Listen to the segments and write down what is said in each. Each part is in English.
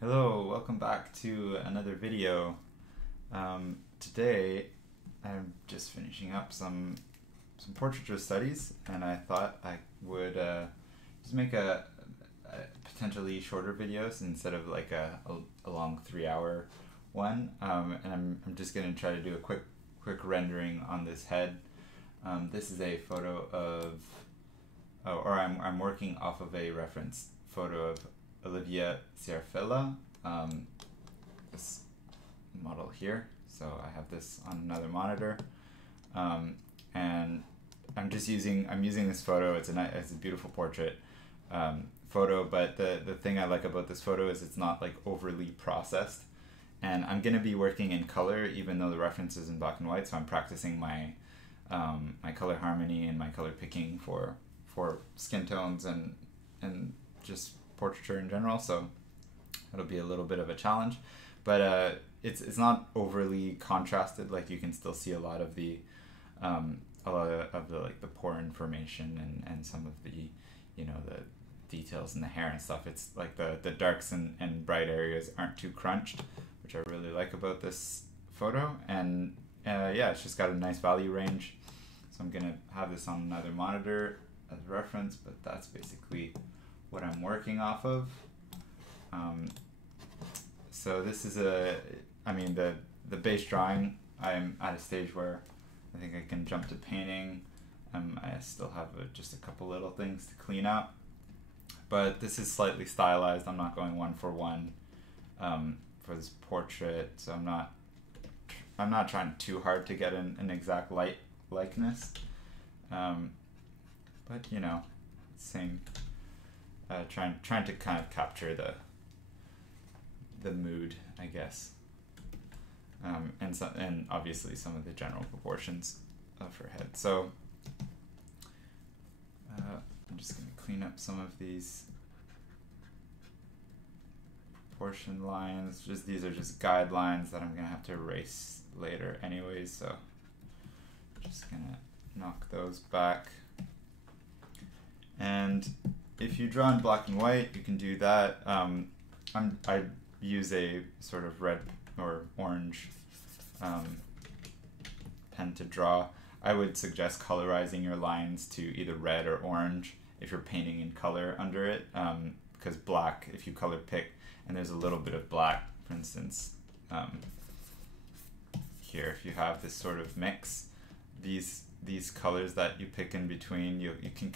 Hello, welcome back to another video. Today I'm just finishing up some portraiture studies, and I thought I would just make a potentially shorter videos instead of like a long 3-hour one. And I'm just gonna try to do a quick rendering on this head. This is a photo of, or I'm working off of a reference photo of Olivia Ciarfella, this model here. So I have this on another monitor, and I'm using this photo. It's a beautiful portrait photo, but the thing I like about this photo is it's not like overly processed, and I'm gonna be working in color even though the reference is in black and white. So I'm practicing my my color harmony and my color picking for skin tones and just portraiture in general. So it'll be a little bit of a challenge, but it's not overly contrasted. Like, you can still see a lot of the like the pore information and some of the, you know, the details in the hair and stuff. It's like the darks and bright areas aren't too crunched, which I really like about this photo. And yeah, it's just got a nice value range. So I'm gonna have this on another monitor as a reference, but that's basically what I'm working off of. So this is the base drawing. I'm at a stage where I think I can jump to painting. I still have just a couple little things to clean up, but this is slightly stylized. I'm not going one for one for this portrait, so I'm not trying too hard to get an exact likeness, but you know, same. Trying to kind of capture the mood, I guess, and obviously some of the general proportions of her head. So I'm just going to clean up some of these proportion lines. These are just guidelines that I'm going to have to erase later anyways, so just going to knock those back. And if you draw in black and white, you can do that. I use a sort of red or orange pen to draw. I would suggest colorizing your lines to either red or orange if you're painting in color under it, because black, if you color pick and there's a little bit of black, for instance, here, if you have this sort of mix, these colors that you pick in between, you can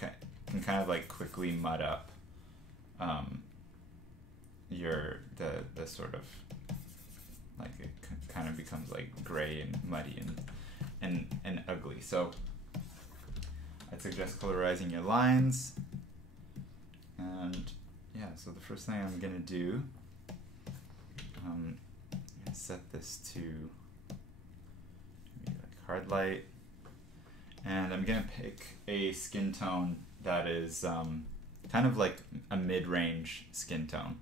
kind of like quickly mud up the sort of, like, it kind of becomes like gray and muddy and ugly. So I'd suggest colorizing your lines. And yeah, so the first thing I'm gonna do, set this to maybe like hard light, and I'm gonna pick a skin tone that is kind of like a mid-range skin tone.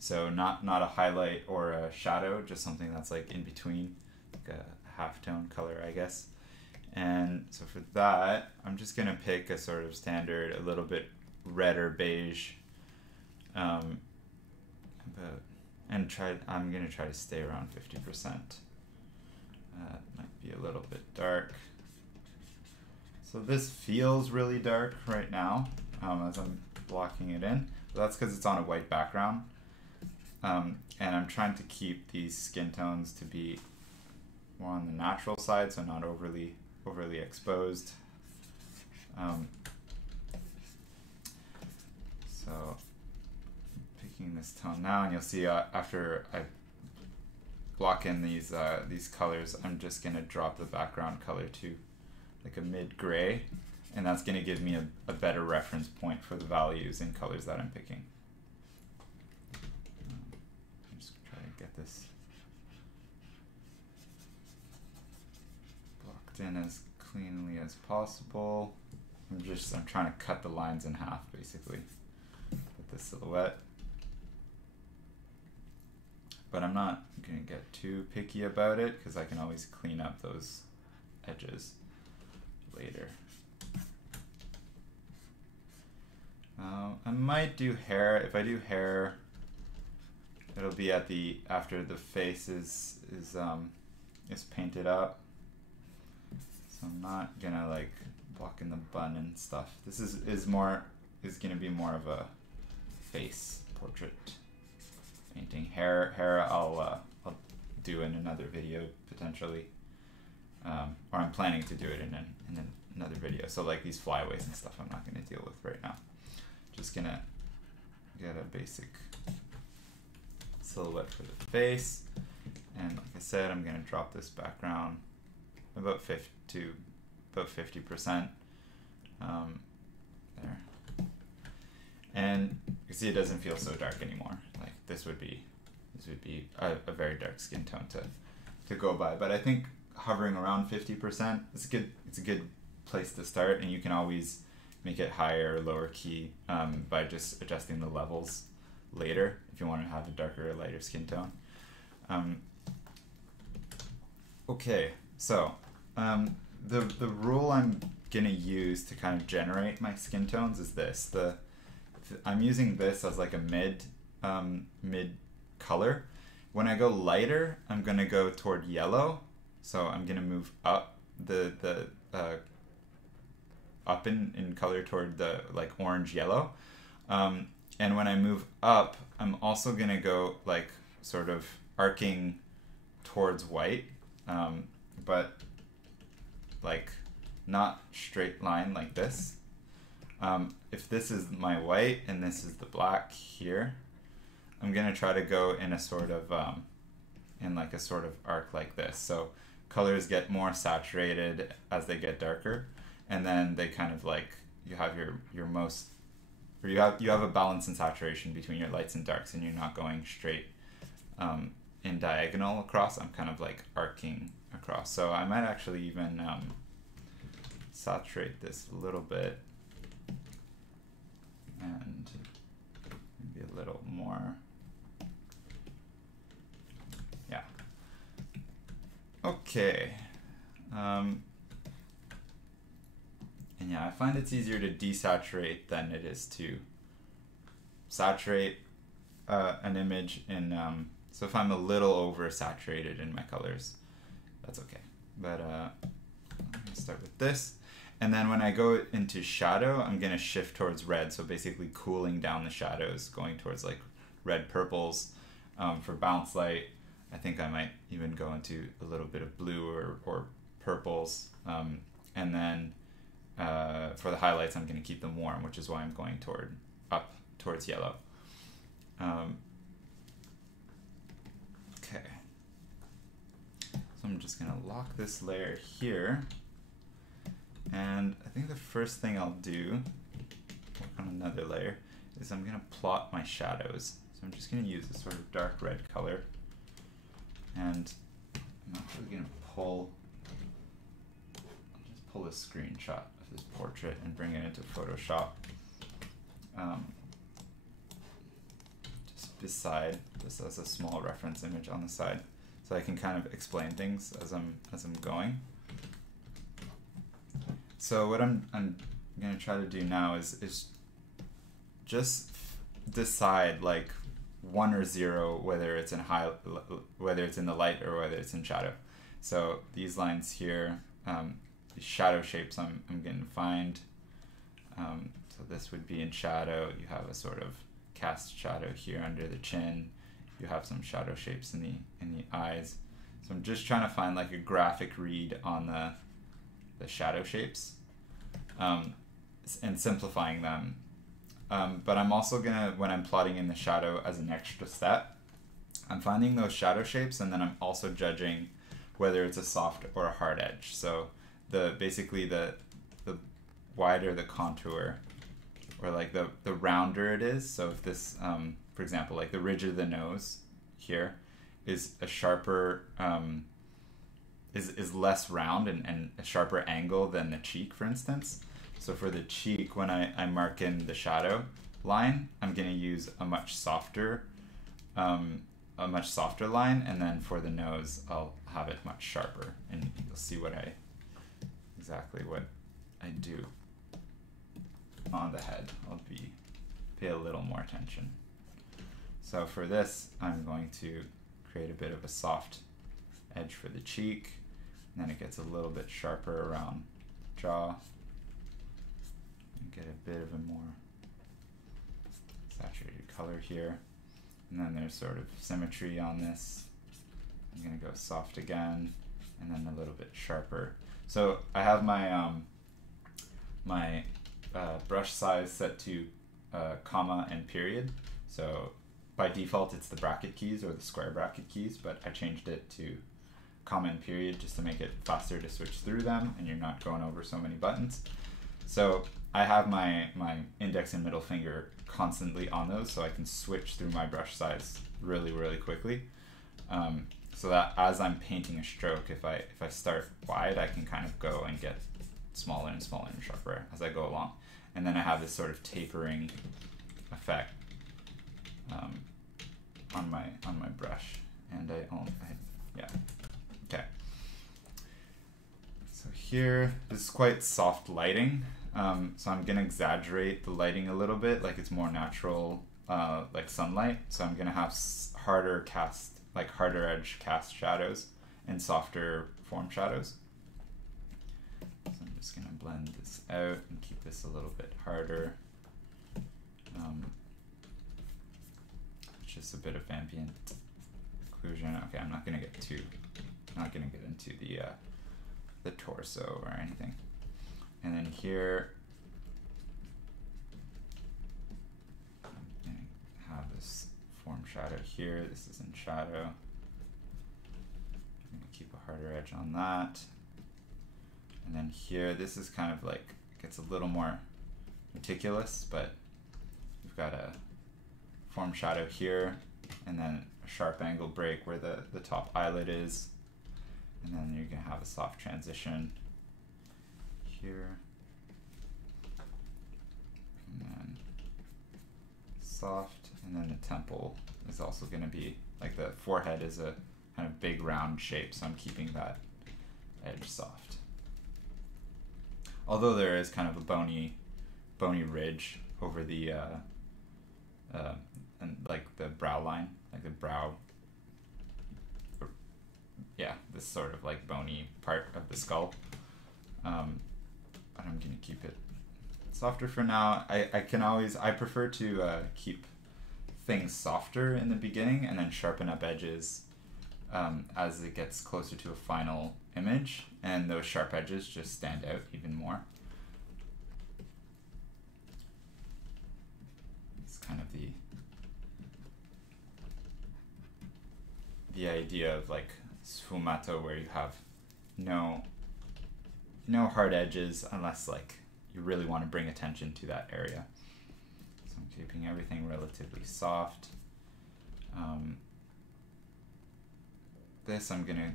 So not a highlight or a shadow, just something that's like in between, like a half-tone color, I guess. And so for that, I'm just gonna pick a sort of standard, a little bit redder beige, I'm gonna try to stay around 50%. Might be a little bit dark. So this feels really dark right now as I'm blocking it in, but that's because it's on a white background. And I'm trying to keep these skin tones to be more on the natural side, so not overly exposed. So picking this tone now, and you'll see after I block in these colors, I'm just gonna drop the background color to like a mid-gray, and that's going to give me a better reference point for the values and colors that I'm picking. I'm just going to try to get this blocked in as cleanly as possible. I'm trying to cut the lines in half, basically, with the silhouette. But I'm not going to get too picky about it, because I can always clean up those edges later. I might do hair. If I do hair, it'll be at the after the face is painted up. So I'm not gonna like block in the bun and stuff. This is gonna be more of a face portrait painting. Hair I'll do in another video potentially, or I'm planning to do it in another video. So like these flyaways and stuff I'm not gonna deal with right now. Just gonna get a basic silhouette for the face, and like I said, I'm gonna drop this background about 50%. There, and you see it doesn't feel so dark anymore. Like this would be a very dark skin tone to go by. But I think hovering around 50% is good. It's a good place to start, and you can always make it higher or lower key by just adjusting the levels later if you want to have a darker or lighter skin tone. Okay, so the rule I'm gonna use to kind of generate my skin tones is this. I'm using this as like a mid color. When I go lighter, I'm gonna go toward yellow. So I'm gonna move up up in color toward the like orange yellow. And when I move up, I'm also gonna go like sort of arcing towards white, but like not straight line like this. If this is my white and this is the black here, I'm gonna try to go in a sort of in like a sort of arc like this. So colors get more saturated as they get darker, and then they kind of like you have your most, or you have a balance and saturation between your lights and darks, and you're not going straight in diagonal across. I'm kind of like arcing across. So I might actually even saturate this a little bit and maybe a little more. Yeah. Okay. And yeah, I find it's easier to desaturate than it is to saturate an image in, so if I'm a little over-saturated in my colors, that's okay. But I'm gonna start with this. And then when I go into shadow, I'm gonna shift towards red, so basically cooling down the shadows, going towards like red purples. For bounce light, I think I might even go into a little bit of blue or purples. And then for the highlights, I'm gonna keep them warm, which is why I'm going up towards yellow. Okay. So I'm just gonna lock this layer here. And I think the first thing I'll do, work on another layer, is I'm gonna plot my shadows. So I'm just gonna use a sort of dark red color. And I'm actually gonna I'll just pull a screenshot of this portrait and bring it into Photoshop. Just beside, just as a small reference image on the side, so I can kind of explain things as I'm going. So what I'm gonna try to do now is just decide like 1 or 0 whether it's in whether it's in the light or whether it's in shadow. So these lines here, these shadow shapes I'm gonna find. So this would be in shadow. You have a sort of cast shadow here under the chin. You have some shadow shapes in the eyes. So I'm just trying to find like a graphic read on the shadow shapes, and simplifying them. But I'm also gonna, when I'm plotting in the shadow as an extra step, I'm finding those shadow shapes, and then I'm also judging whether it's a soft or a hard edge. So basically the wider the contour, or like the rounder it is. So if this, for example, like the ridge of the nose here is a sharper, is less round and a sharper angle than the cheek, for instance. So for the cheek, when I mark in the shadow line, I'm going to use a much softer line, and then for the nose, I'll have it much sharper, and you'll see exactly what I do on the head. I'll pay a little more attention. So for this, I'm going to create a bit of a soft edge for the cheek, and then it gets a little bit sharper around jaw. And get a bit of a more saturated color here. And then there's sort of symmetry on this. I'm gonna go soft again, and then a little bit sharper. So I have my my brush size set to comma and period. So by default it's the bracket keys or the square bracket keys, but I changed it to comma and period just to make it faster to switch through them and you're not going over so many buttons. So I have my index and middle finger constantly on those, so I can switch through my brush size really quickly. So that as I'm painting a stroke, if I start wide, I can kind of go and get smaller and smaller and sharper as I go along. And then I have this sort of tapering effect on my brush. And yeah, okay. So here, this is quite soft lighting. So I'm gonna exaggerate the lighting a little bit, like it's more natural, like sunlight. So I'm gonna have harder edge cast shadows and softer form shadows. So I'm just gonna blend this out and keep this a little bit harder. It's just a bit of ambient occlusion. Okay, I'm not gonna get into the torso or anything. And then here, I'm gonna have this form shadow here. This is in shadow. I'm gonna keep a harder edge on that. And then here, this is kind of like, gets a little more meticulous, but we've got a form shadow here, and then a sharp angle break where the top eyelid is. And then you're gonna have a soft transition here, and then soft, and then the temple is also going to be, like the forehead is a kind of big round shape, so I'm keeping that edge soft. Although there is kind of a bony ridge over the, and like the brow line, like the brow, yeah, this sort of like bony part of the skull. But I'm going to keep it softer for now. I prefer to keep things softer in the beginning and then sharpen up edges as it gets closer to a final image, and those sharp edges just stand out even more. It's kind of the idea of like sfumato, where you have no hard edges unless like you really want to bring attention to that area. So I'm keeping everything relatively soft. This I'm gonna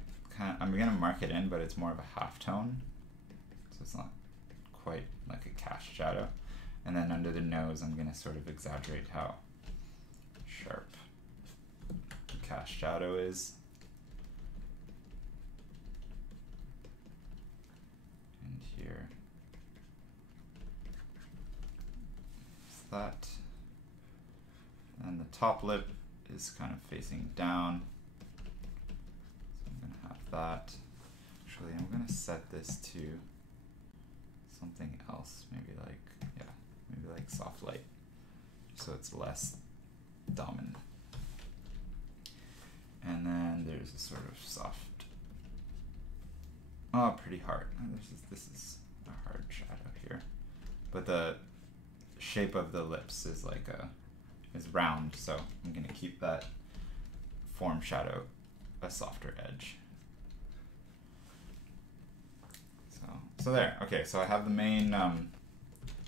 mark it in, but it's more of a half tone, so it's not quite like a cast shadow. And then under the nose, I'm gonna sort of exaggerate how sharp the cast shadow is. Here, so that, and the top lip is kind of facing down, so I'm going to have that. Actually, I'm going to set this to something else, maybe like soft light, so it's less dominant. And then there's a sort of soft, pretty hard. This is a hard shadow here, but the shape of the lips is like is round, so I'm gonna keep that form shadow a softer edge. So there. Okay, so I have the main.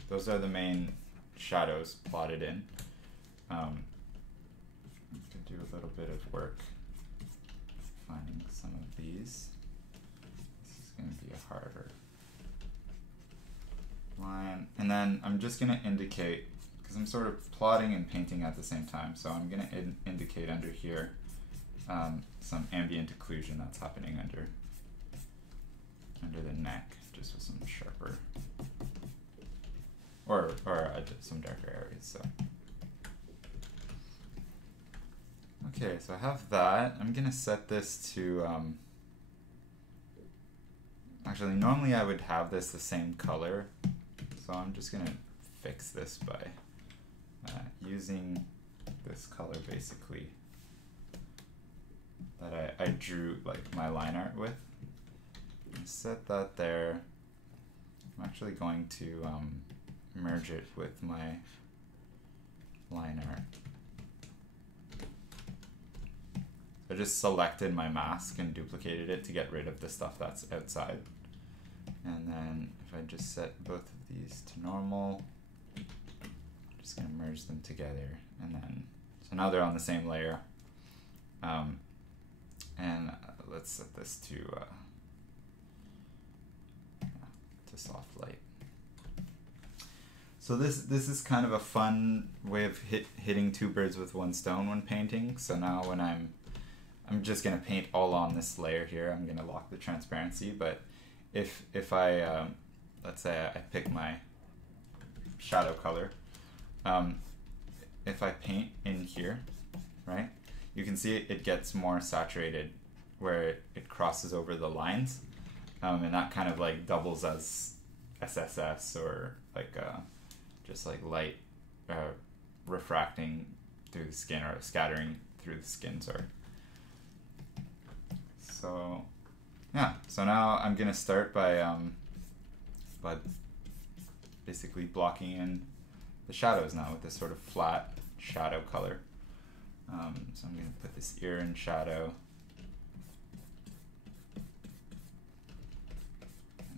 Those are the main shadows plotted in. I'm gonna do a little bit of work finding some of these. Going to be a harder line, and then I'm just going to indicate, because I'm sort of plotting and painting at the same time, so I'm going to indicate under here some ambient occlusion that's happening under the neck, just with some sharper or some darker areas. So Okay, so I have that. I'm gonna set this to, actually normally I would have this the same color, so I'm just gonna fix this by using this color basically that I drew like my line art with. Set that there. I'm actually going to merge it with my line art. I just selected my mask and duplicated it to get rid of the stuff that's outside. And then if I just set both of these to normal, I'm just going to merge them together. And then, so now they're on the same layer. And let's set this to soft light. So this is kind of a fun way of hitting two birds with one stone when painting. So now when I'm just gonna paint all on this layer here. I'm gonna lock the transparency, but if I let's say I pick my shadow color, if I paint in here, right, you can see it gets more saturated where it crosses over the lines. And that kind of like doubles as SSS, or like just like light refracting through the skin, or scattering through the skin, sorry. So yeah, so now I'm gonna start by basically blocking in the shadows now with this sort of flat shadow color. So I'm gonna put this ear in shadow.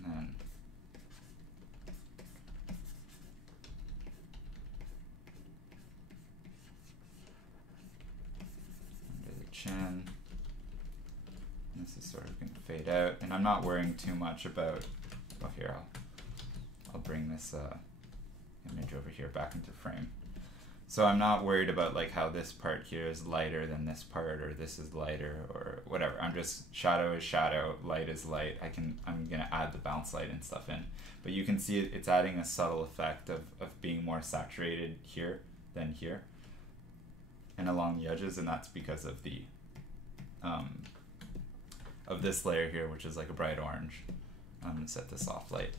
And under the chin, this is sort of going to fade out, and I'm not worrying too much about, well, here I'll bring this image over here back into frame. So I'm not worried about like how this part here is lighter than this part, or this is lighter, or whatever. I'm just, shadow is shadow, light is light. I'm gonna add the bounce light and stuff in. But you can see it's adding a subtle effect of being more saturated here than here, and along the edges, and that's because of the of this layer here, which is like a bright orange. I'm gonna set the soft light.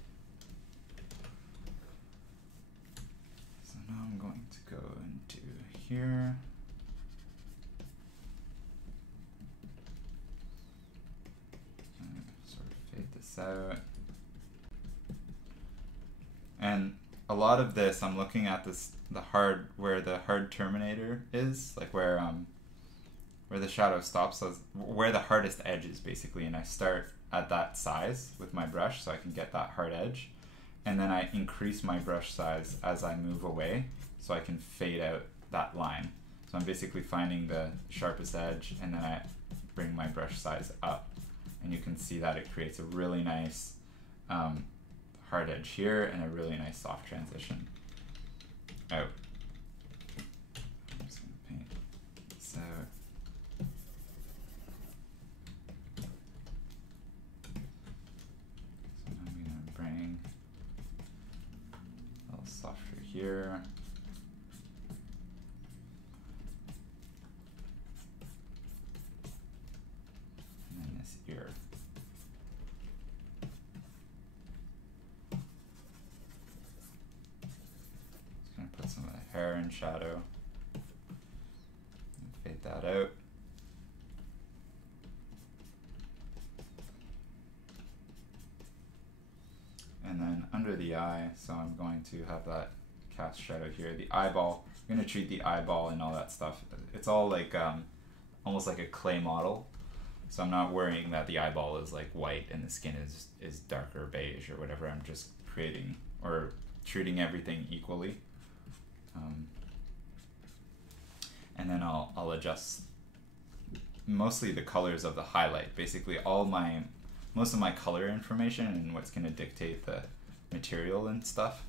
So now I'm going to go into here. And sort of fade this out. And a lot of this, I'm looking at this, where the hard terminator is, like where the shadow stops, so where the hardest edge is basically, and I start at that size with my brush so I can get that hard edge, and then I increase my brush size as I move away so I can fade out that line. So I'm basically finding the sharpest edge, and then I bring my brush size up, and you can see that it creates a really nice hard edge here and a really nice soft transition out. I'm just going to paint this out. Softer here. And then this ear. Just gonna put some of the hair in shadow. And fade that out. And then under the eye, so I'm going to have that cast shadow here. The eyeball, I'm going to treat the eyeball and all that stuff. It's all like almost like a clay model. So I'm not worrying that the eyeball is like white and the skin is darker beige or whatever. I'm just creating or treating everything equally. And then I'll adjust mostly the colors of the highlight. Basically most of my color information and what's going to dictate the material and stuff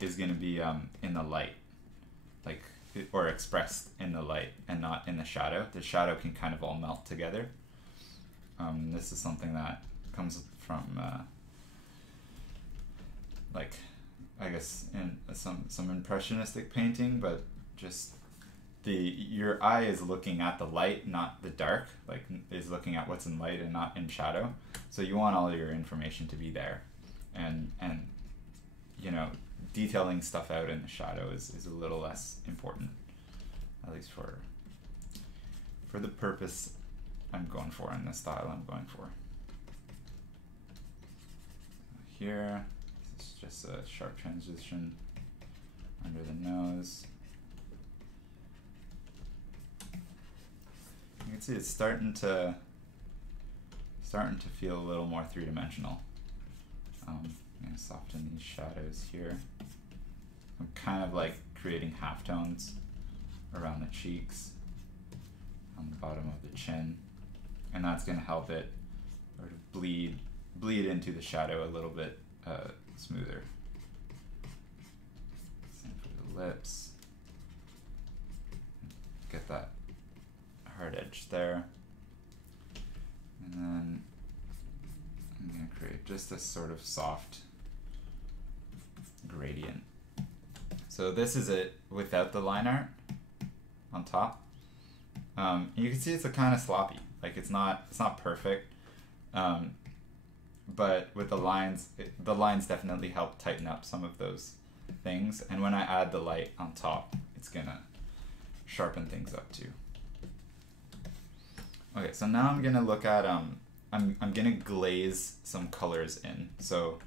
is going to be in the light, like, or expressed in the light and not in the shadow. The shadow can kind of all melt together. This is something that comes from like, I guess in some impressionistic painting, but just your eye is looking at the light, not the dark, like is looking at what's in light and not in shadow. So you want all your information to be there, and you know, detailing stuff out in the shadow is a little less important, at least for the purpose I'm going for and the style I'm going for. Here, this is just a sharp transition under the nose. You can see it's starting to feel a little more three-dimensional. I'm gonna soften these shadows here. I'm kind of like creating halftones around the cheeks, on the bottom of the chin, and that's gonna help it sort of bleed into the shadow a little bit smoother. Same for the lips. Get that hard edge there. And then I'm going to create just this sort of soft gradient. So this is it without the line art on top. You can see it's a kind of sloppy. Like it's not perfect. But with the lines definitely help tighten up some of those things. And when I add the light on top, it's gonna sharpen things up too. Okay, so now I'm gonna look at I'm gonna glaze some colors in. So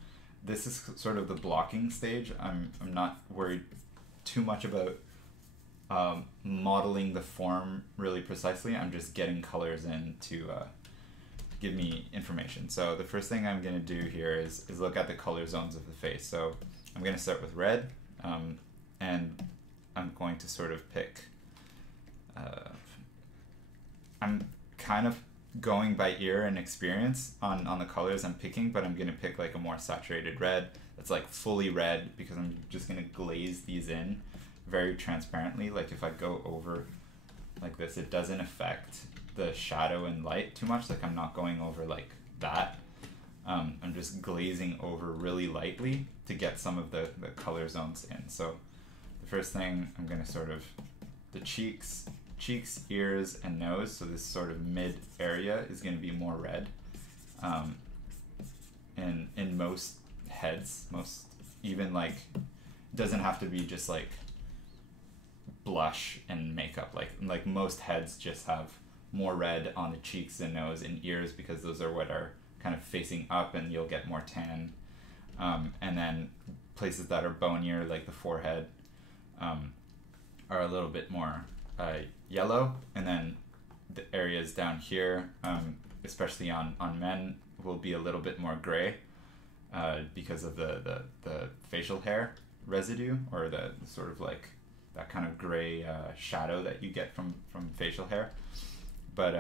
this is sort of the blocking stage. I'm not worried too much about modeling the form really precisely. I'm just getting colors in to give me information. So the first thing I'm gonna do here is look at the color zones of the face. So I'm gonna start with red, and I'm going to sort of pick, I'm kind of going by ear and experience on the colors I'm picking, but I'm gonna pick like a more saturated red that's like fully red, because I'm just gonna glaze these in very transparently. Like if I go over like this, it doesn't affect the shadow and light too much. Like I'm not going over like that. I'm just glazing over really lightly to get some of the color zones in. So the first thing I'm gonna sort of, the cheeks, ears, and nose, so this sort of mid area is gonna be more red. In most heads, even like, doesn't have to be just like blush and makeup. Like most heads just have more red on the cheeks and nose and ears, because those are what are kind of facing up, and you'll get more tan. And then places that are bonier, like the forehead, are a little bit more yellow, and then the areas down here, especially on men, will be a little bit more gray, because of the facial hair residue, or the sort of like that kind of gray shadow that you get from facial hair. But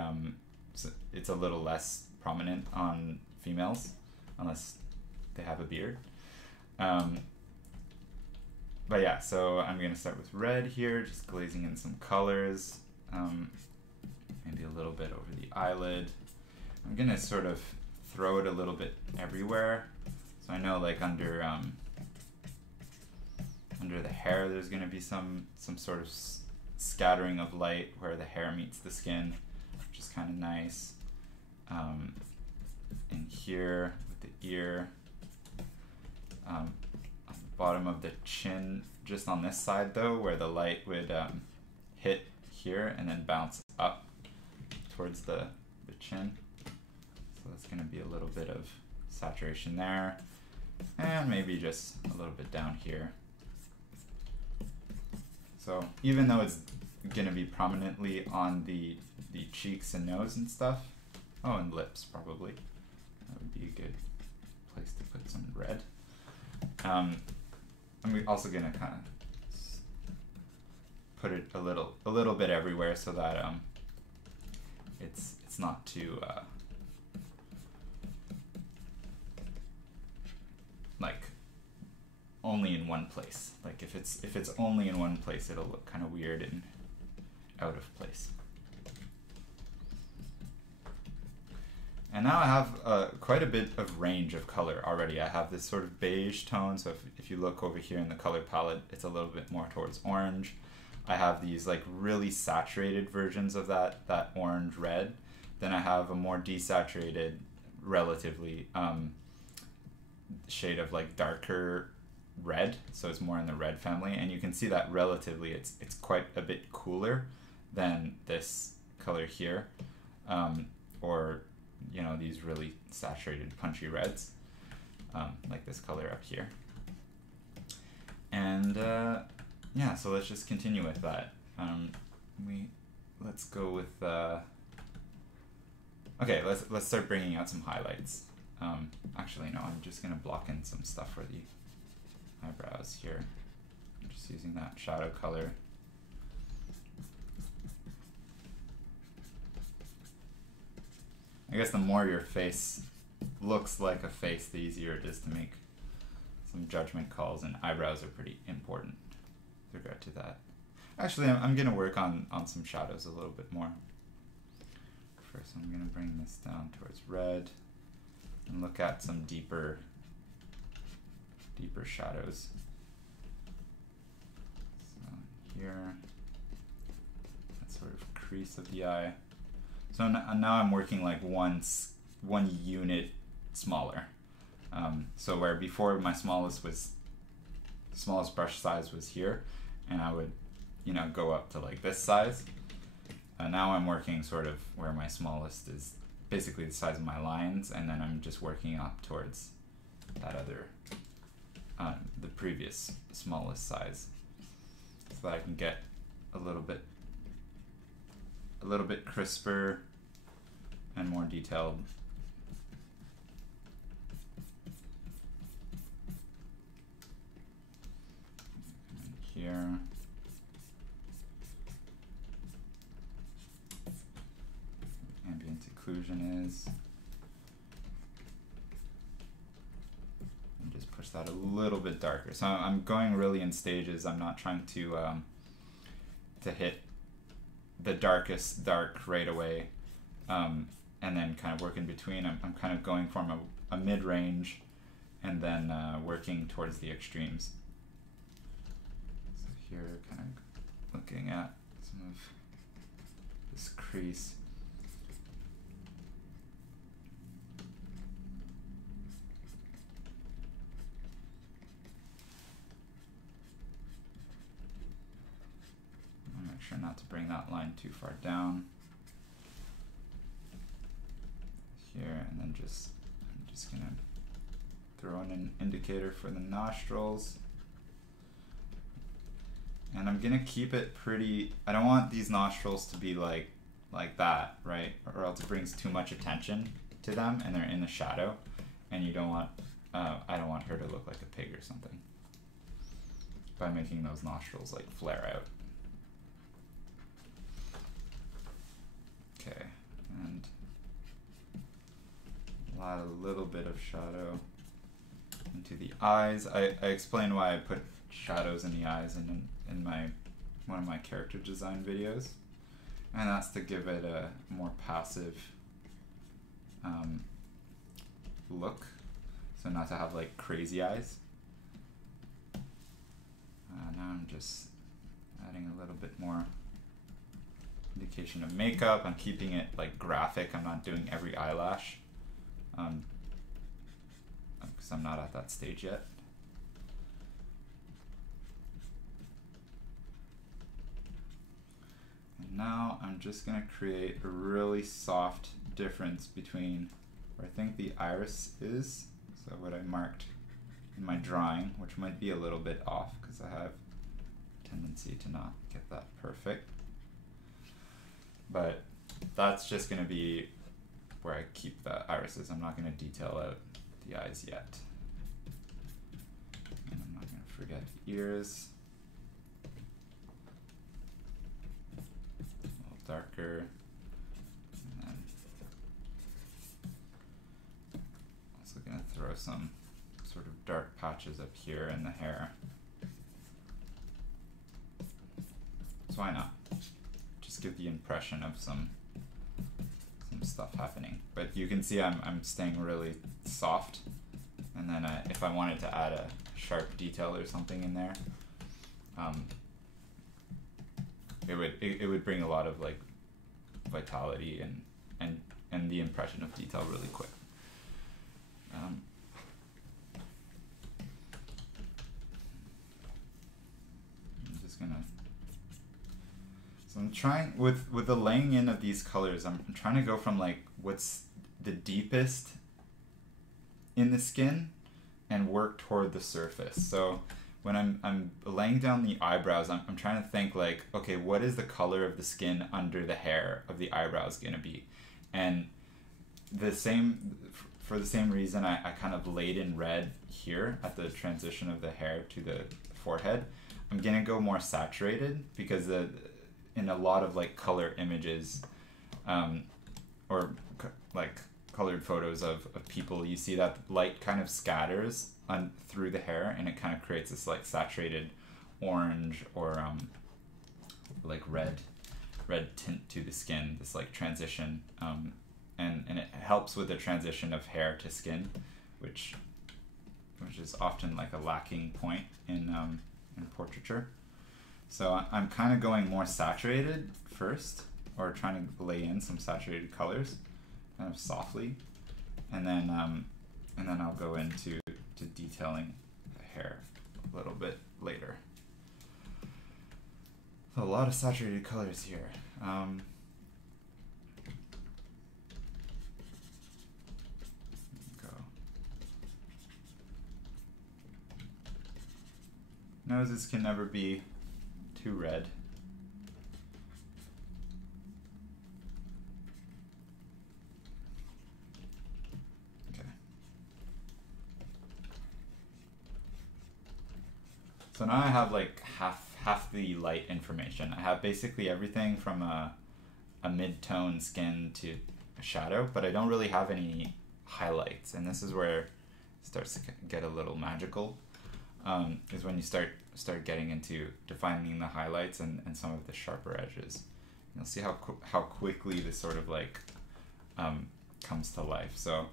it's a little less prominent on females, unless they have a beard. But yeah, so I'm gonna start with red here, just glazing in some colors, maybe a little bit over the eyelid. I'm gonna sort of throw it a little bit everywhere. So I know like under the hair, there's gonna be some sort of scattering of light where the hair meets the skin, which is kind of nice. In here with the ear, on the bottom of the chin, just on this side though, where the light would hit here and then bounce up towards the chin. So that's going to be a little bit of saturation there, and maybe just a little bit down here. So even though it's going to be prominently on the cheeks and nose and stuff, oh, and lips probably, that would be a good place to put some red. I'm also gonna kind of put it a little bit everywhere, so that it's not too like only in one place. Like if it's only in one place, it'll look kind of weird and out of place. And now I have quite a bit of range of color already. I have this sort of beige tone, so if you look over here in the color palette, it's a little bit more towards orange. I have these like really saturated versions of that orange red. Then I have a more desaturated, relatively shade of like darker red, so it's more in the red family, and you can see that relatively it's quite a bit cooler than this color here, or you know, these really saturated punchy reds, like this color up here. And yeah, so let's just continue with that. Let's go with okay, let's start bringing out some highlights. Actually no, I'm just gonna block in some stuff for the eyebrows here. I'm just using that shadow color. I guess the more your face looks like a face, the easier it is to make some judgment calls, and eyebrows are pretty important with regard to that. Actually, I'm going to work on some shadows a little bit more. First, I'm going to bring this down towards red and look at some deeper shadows. So here, that sort of crease of the eye. So now I'm working like one unit smaller. So where before my smallest brush size was here, and I would, you know, go up to like this size. Now I'm working sort of where my smallest is basically the size of my lines, and then I'm just working up towards that other, the previous smallest size, so that I can get a little bit crisper and more detailed. Here. Ambient occlusion is. And just push that a little bit darker. So I'm going really in stages. I'm not trying to hit the darkest dark right away, and then kind of work in between. I'm kind of going from a mid-range and then working towards the extremes. So here, kind of looking at some of this crease. I'll make sure not to bring that line too far down. Here, and then I'm just gonna throw in an indicator for the nostrils, and I'm gonna keep it pretty. I don't want these nostrils to be like that, right? Or else it brings too much attention to them, and they're in the shadow, and you don't want. I don't want her to look like a pig or something by making those nostrils like flare out. Okay, and add a little bit of shadow into the eyes. I explained why I put shadows in the eyes in one of my character design videos, and that's to give it a more passive look, so not to have like crazy eyes. Now I'm just adding a little bit more indication of makeup. I'm keeping it like graphic. I'm not doing every eyelash, because I'm not at that stage yet. And now I'm just going to create a really soft difference between where I think the iris is, so what I marked in my drawing, which might be a little bit off because I have a tendency to not get that perfect. But that's just going to be where I keep the irises. I'm not going to detail out the eyes yet. And I'm not going to forget the ears. A little darker. And then also going to throw some sort of dark patches up here in the hair. So why not? Just give the impression of some stuff happening, but you can see I'm staying really soft, and then if I wanted to add a sharp detail or something in there, it would bring a lot of like vitality and the impression of detail really quick. I'm just gonna. So I'm trying with the laying in of these colors. I'm trying to go from like what's the deepest in the skin and work toward the surface. So when I'm laying down the eyebrows, I'm trying to think like, okay, what is the color of the skin under the hair of the eyebrows gonna be? And for the same reason, I kind of laid in red here at the transition of the hair to the forehead. I'm gonna go more saturated because in a lot of like color images, or like colored photos of people, you see that light kind of scatters through the hair, and it kind of creates this like saturated orange or like red tint to the skin, this like transition, and it helps with the transition of hair to skin, which is often like a lacking point in portraiture. So I'm kind of going more saturated first, or trying to lay in some saturated colors kind of softly, and then I'll go into detailing the hair a little bit later. So a lot of saturated colors here. Go. Noses can never be too red. So now I have like half the light information. I have basically everything from a mid-tone skin to a shadow, but I don't really have any highlights. And this is where it starts to get a little magical, is when you start getting into defining the highlights and some of the sharper edges. You'll see how quickly this sort of like comes to life. So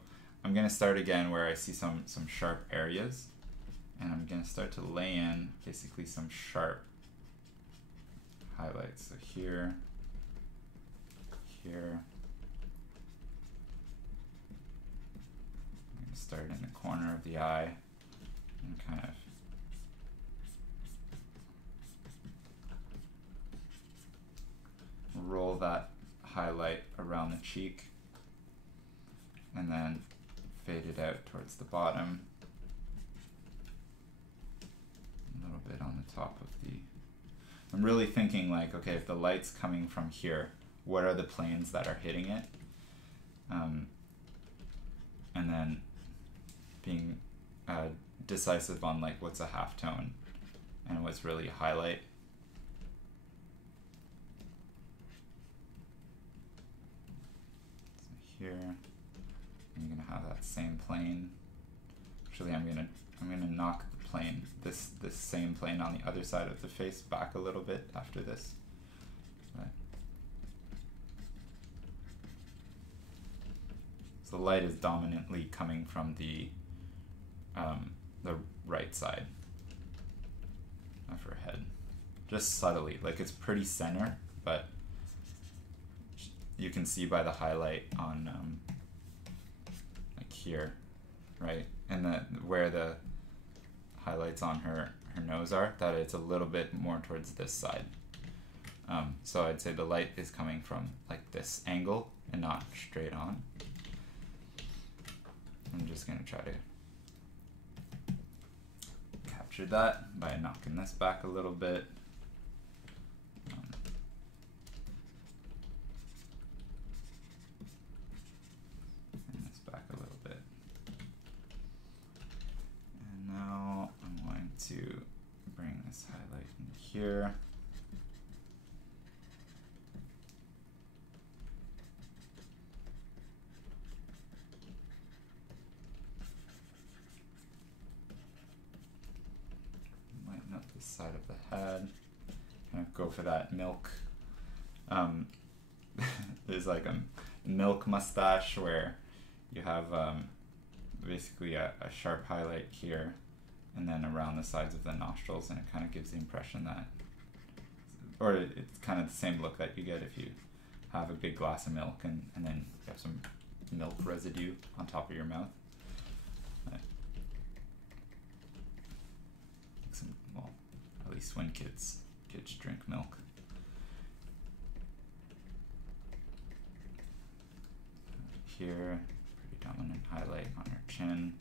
I'm gonna start again where I see some sharp areas. And I'm going to start to lay in basically some sharp highlights. So here, here. I'm going to start in the corner of the eye and kind of roll that highlight around the cheek and then fade it out towards the bottom. Bit on the top of the. I'm really thinking like, okay, if the light's coming from here, what are the planes that are hitting it? And then being decisive on like what's a halftone and what's really a highlight. So here, I'm gonna have that same plane. Actually, I'm gonna knock the plane, this same plane on the other side of the face back a little bit after this. Right. So the light is dominantly coming from the right side of her head, just subtly. Like it's pretty center, but you can see by the highlight on like here, right, and where the highlights on her nose are, that it's a little bit more towards this side. So I'd say the light is coming from like this angle and not straight on. I'm just gonna try to capture that by knocking this back a little bit. And this back a little bit. And now I'm going to bring this highlight in here. Lighten up the side of the head. Kind of go for that milk. There's like a milk mustache where you have basically a sharp highlight here and then around the sides of the nostrils, and it kind of gives the impression that or it's kind of the same look that you get if you have a big glass of milk and then you have some milk residue on top of your mouth. Well, at least when kids drink milk. Here, pretty dominant highlight on her chin.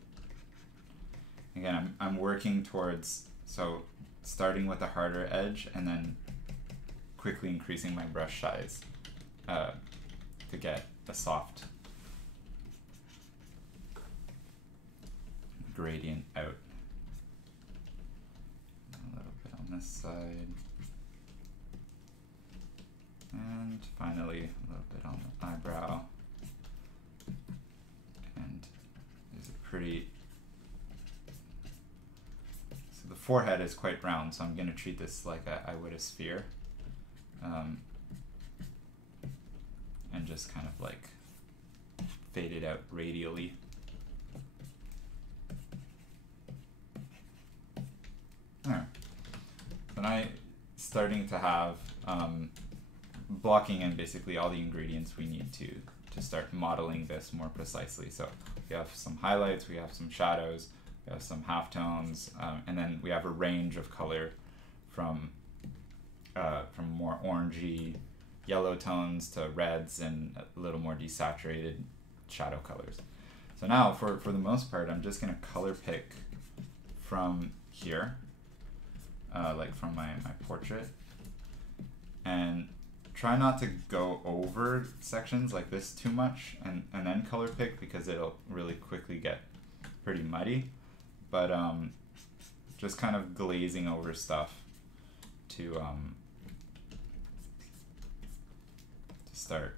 Again, I'm working towards, so starting with a harder edge and then quickly increasing my brush size to get a soft gradient out. A little bit on this side. And finally, a little bit on the eyebrow. And there's a pretty, so the forehead is quite round, so I'm going to treat this like I would a sphere. And just kind of like fade it out radially. Alright. Then I starting to have blocking in basically all the ingredients we need to start modeling this more precisely. So we have some highlights, we have some shadows, we have some halftones, and then we have a range of color from more orangey yellow tones to reds and a little more desaturated shadow colors. So now for the most part, I'm just going to color pick from here, like from my portrait, and try not to go over sections like this too much and then color pick, because it'll really quickly get pretty muddy. But just kind of glazing over stuff to start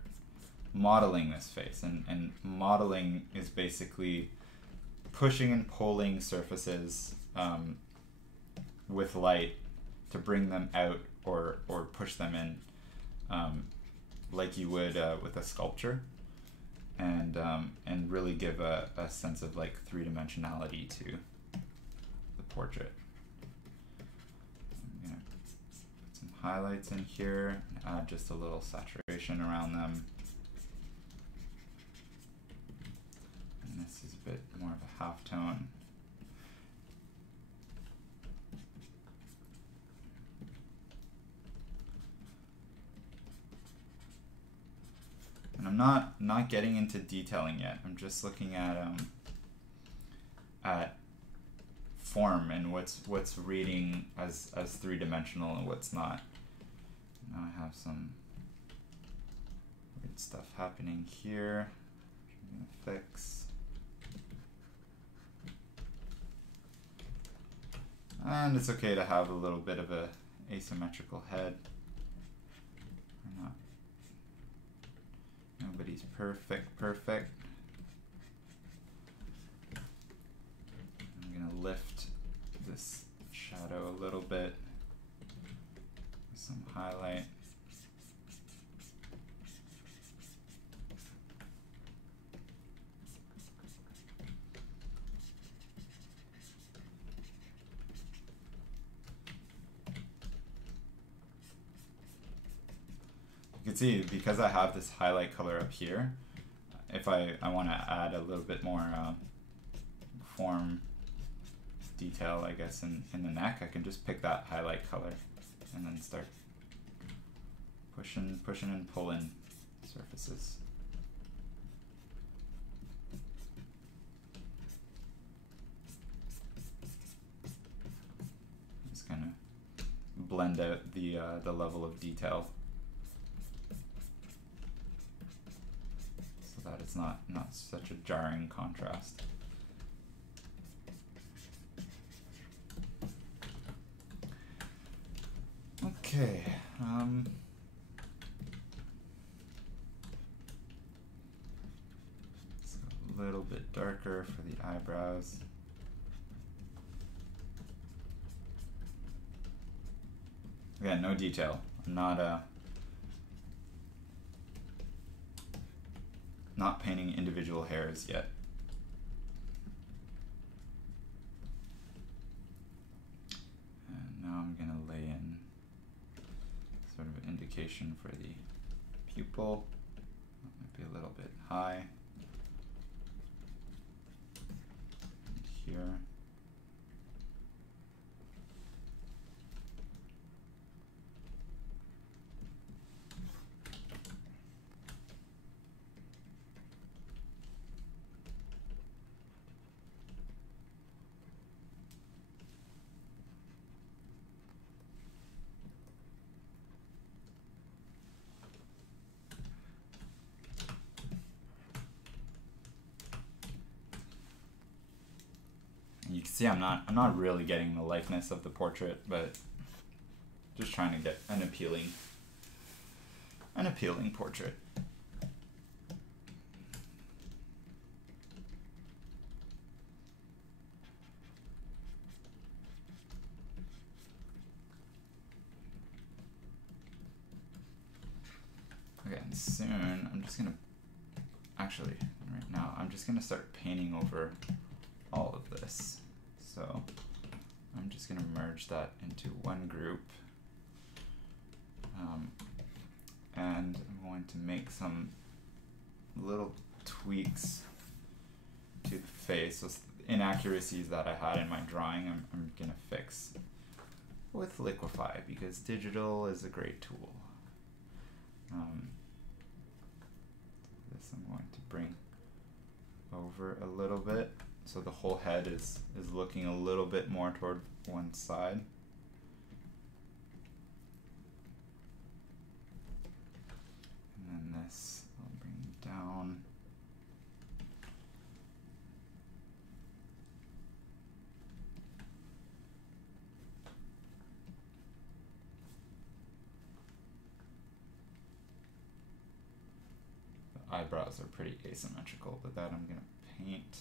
modeling this face. And modeling is basically pushing and pulling surfaces with light to bring them out or push them in, like you would with a sculpture, and really give a sense of like three-dimensionality to the portrait. I'm gonna put some highlights in here, add just a little saturation around them. And this is a bit more of a halftone. And I'm not getting into detailing yet. I'm just looking at form and what's reading as three-dimensional and what's not. Now I have some weird stuff happening here. I'm gonna fix. And it's okay to have a little bit of a asymmetrical head. Or not. Nobody's perfect. I'm gonna lift this shadow a little bit with some highlight. You can see, because I have this highlight color up here, if I want to add a little bit more form detail, I guess, in the neck, I can just pick that highlight color and then start pushing and pulling surfaces. Just kind of blend out the level of detail, that it's not such a jarring contrast. Okay, so a little bit darker for the eyebrows. Again, no detail. I'm not painting individual hairs yet. And now I'm gonna lay in magnification for the pupil. That might be a little bit high. And here. You can see I'm not really getting the likeness of the portrait, but just trying to get an appealing portrait. Okay, and soon I'm just gonna actually right now I'm just gonna start painting over all of this. So I'm just going to merge that into one group, and I'm going to make some little tweaks to the face. So inaccuracies that I had in my drawing, I'm going to fix with Liquify because digital is a great tool. This I'm going to bring over a little bit. So the whole head is looking a little bit more toward one side. And then this I'll bring down. The eyebrows are pretty asymmetrical, but that I'm going to paint.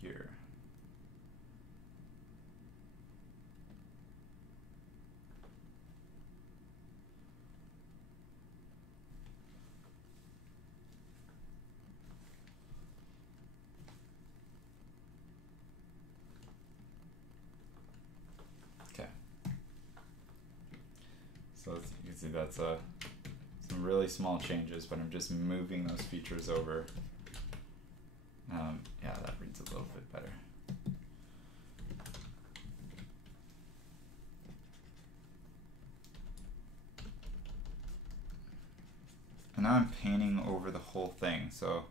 Here. Okay. So as you can see, that's some really small changes, but I'm just moving those features over. Yeah, that reads a little bit better. And now I'm painting over the whole thing, so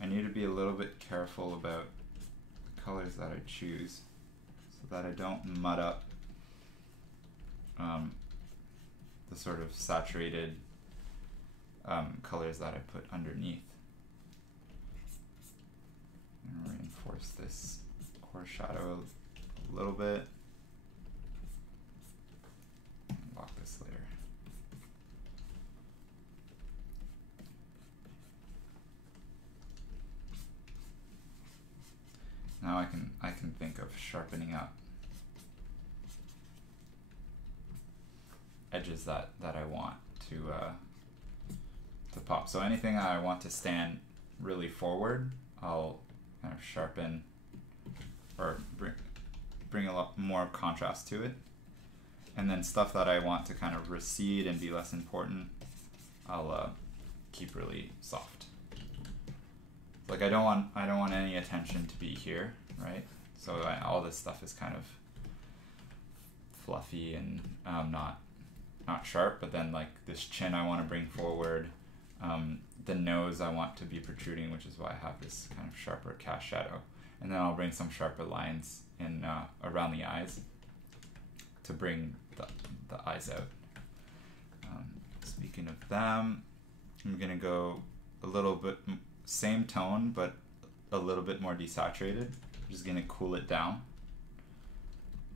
I need to be a little bit careful about the colors that I choose so that I don't mud up the sort of saturated colors that I put underneath. And reinforce this core shadow a little bit. And lock this layer. Now I can think of sharpening up edges that I want to pop. So anything I want to stand really forward, I'll kind of sharpen or bring a lot more contrast to it. And then stuff that I want to kind of recede and be less important, I'll keep really soft. Like I don't want any attention to be here, right? So all this stuff is kind of fluffy and not sharp. But then like this chin I want to bring forward. The nose I want to be protruding, which is why I have this kind of sharper cast shadow. And then I'll bring some sharper lines in around the eyes to bring the eyes out. Speaking of them, I'm gonna go a little bit same tone, but a little bit more desaturated. I'm just gonna cool it down.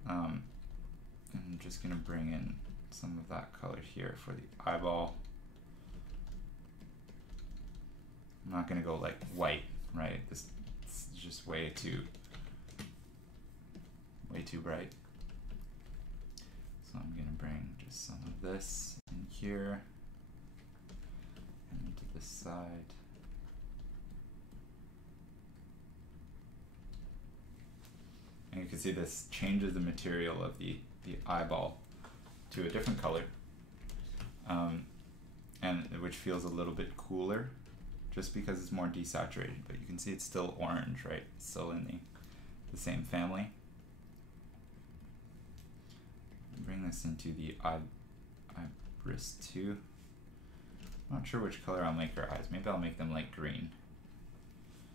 I'm just gonna bring in some of that color here for the eyeball. I'm not gonna go like white, right? This is just way too bright. So I'm gonna bring just some of this in here and to this side. you can see this changes the material of the eyeball to a different color, and which feels a little bit cooler just because it's more desaturated, but you can see it's still orange, right? It's still in the same family. Bring this into the iris too. I'm not sure which color I'll make her eyes. Maybe I'll make them like green.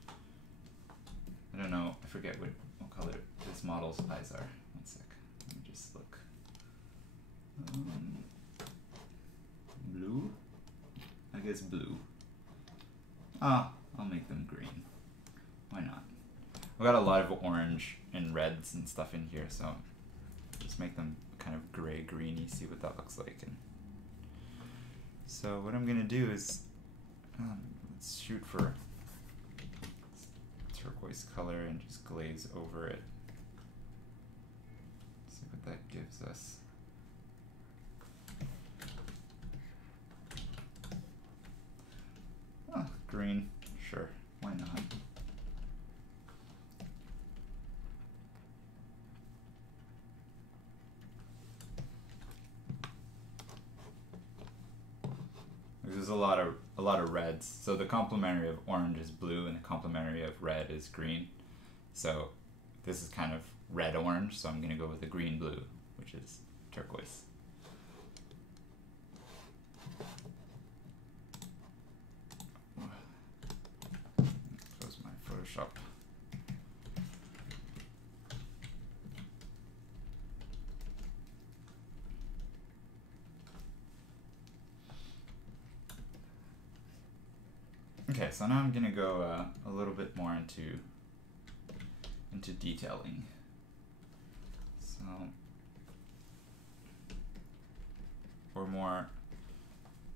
I don't know, I forget what color this model's eyes are. One sec, let me just look. Blue? I guess blue. I'll make them green. Why not? I've got a lot of orange and reds and stuff in here, so just make them kind of gray-greeny, see what that looks like. And so what I'm gonna do is, let's shoot for turquoise color and just glaze over it. See what that gives us. Green, sure, why not? There's a lot of reds. So the complementary of orange is blue and the complementary of red is green. So this is kind of red-orange, so I'm gonna go with the green-blue, which is turquoise. Close my Photoshop. Okay, so now I'm gonna go a little bit more into detailing. So, or more,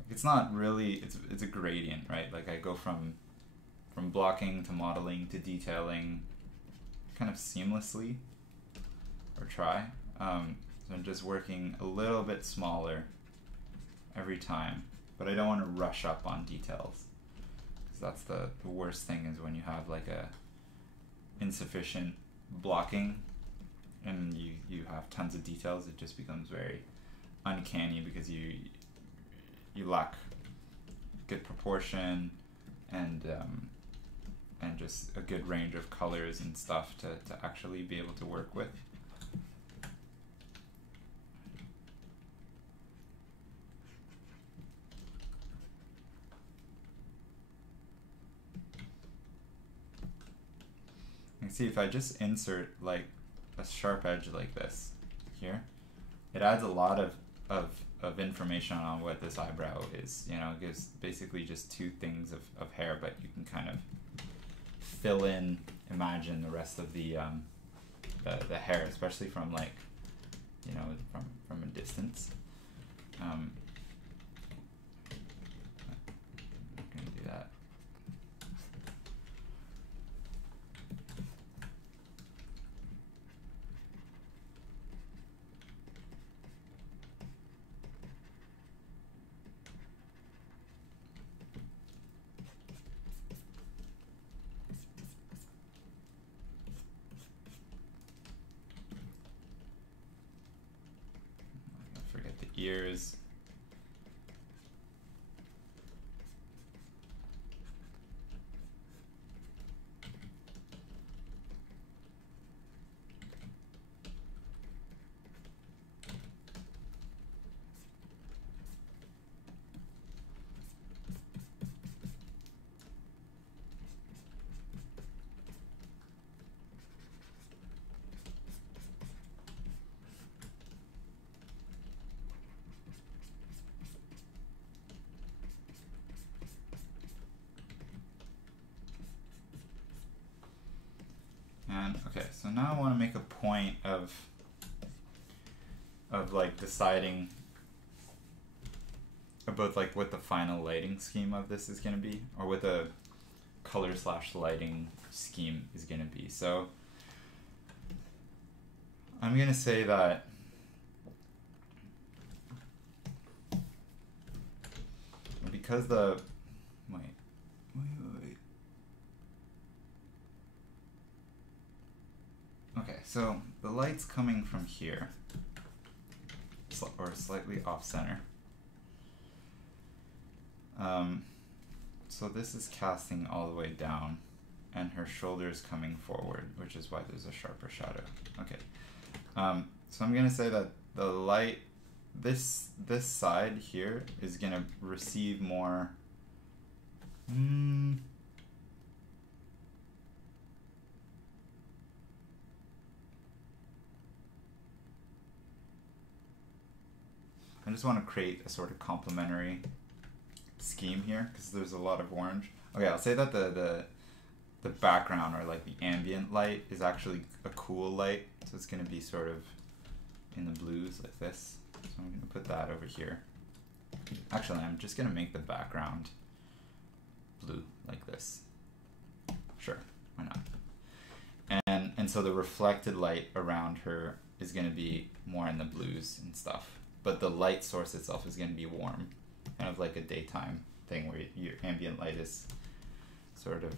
it's not really, it's a gradient, right? Like I go from blocking to modeling to detailing kind of seamlessly, or try. So I'm just working a little bit smaller every time, but I don't want to rush up on details. That's the worst thing, is when you have like a insufficient blocking and you have tons of details. It just becomes very uncanny because you lack good proportion and just a good range of colors and stuff to actually be able to work with. See, if I just insert like a sharp edge like this here, it adds a lot of information on what this eyebrow is. You know, it gives basically just two things of hair, but you can kind of fill in, imagine the rest of the hair, especially from like, you know, from a distance. I'm gonna do that. Ears. And okay, so now I want to make a point of like deciding about like what the final lighting scheme of this is going to be, or what the color / lighting scheme is going to be. So I'm going to say that because the wait. Okay, So the light's coming from here, or slightly off center. So this is casting all the way down, and her shoulder is coming forward, which is why there's a sharper shadow. Okay. So I'm gonna say that the light, this side here is gonna receive more. I just want to create a sort of complementary scheme here because there's a lot of orange. Okay, I'll say that the background, or like the ambient light, is actually a cool light, so it's going to be sort of in the blues like this. So I'm going to put that over here. Actually, I'm just going to make the background blue like this. Sure, why not? And so the reflected light around her is going to be more in the blues and stuff. But the light source itself is going to be warm, kind of like a daytime thing where your ambient light is sort of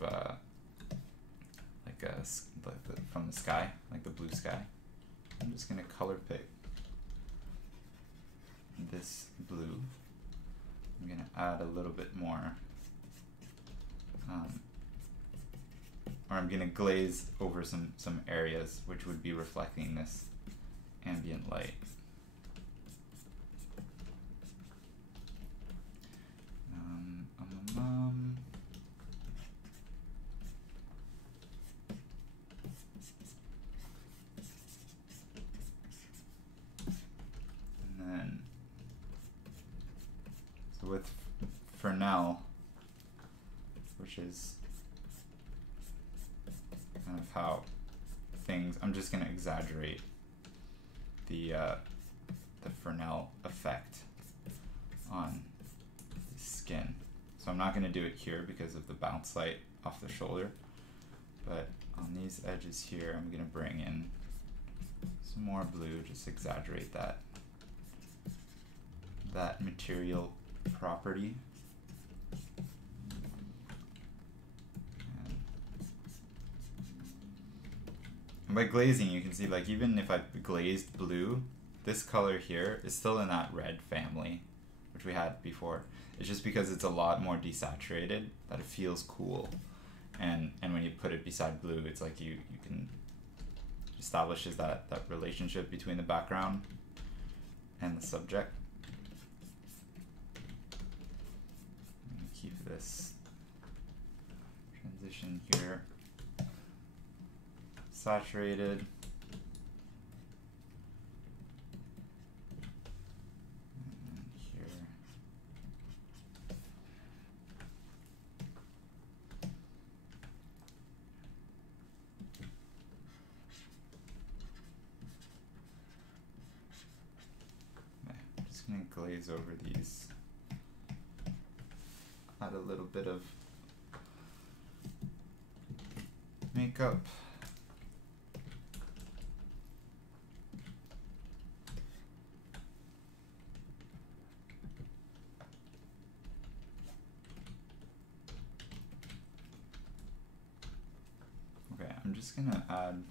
from the sky, like the blue sky. I'm just going to color pick this blue. I'm going to add a little bit more, or I'm going to glaze over some areas which would be reflecting this ambient light. And then, so with Fresnel, which is kind of how things, I'm just going to exaggerate the Fresnel effect on the skin. So I'm not going to do it here because of the bounce light off the shoulder, but on these edges here I'm going to bring in some more blue, just exaggerate that material property. And by glazing, you can see, like, even if I glazed blue, this color here is still in that red family, which we had before. It's just because it's a lot more desaturated that it feels cool. And when you put it beside blue, it's like you can establishes that relationship between the background and the subject. I'm gonna keep this transition here saturated. Glaze over these, add a little bit of makeup. Okay, I'm just gonna add,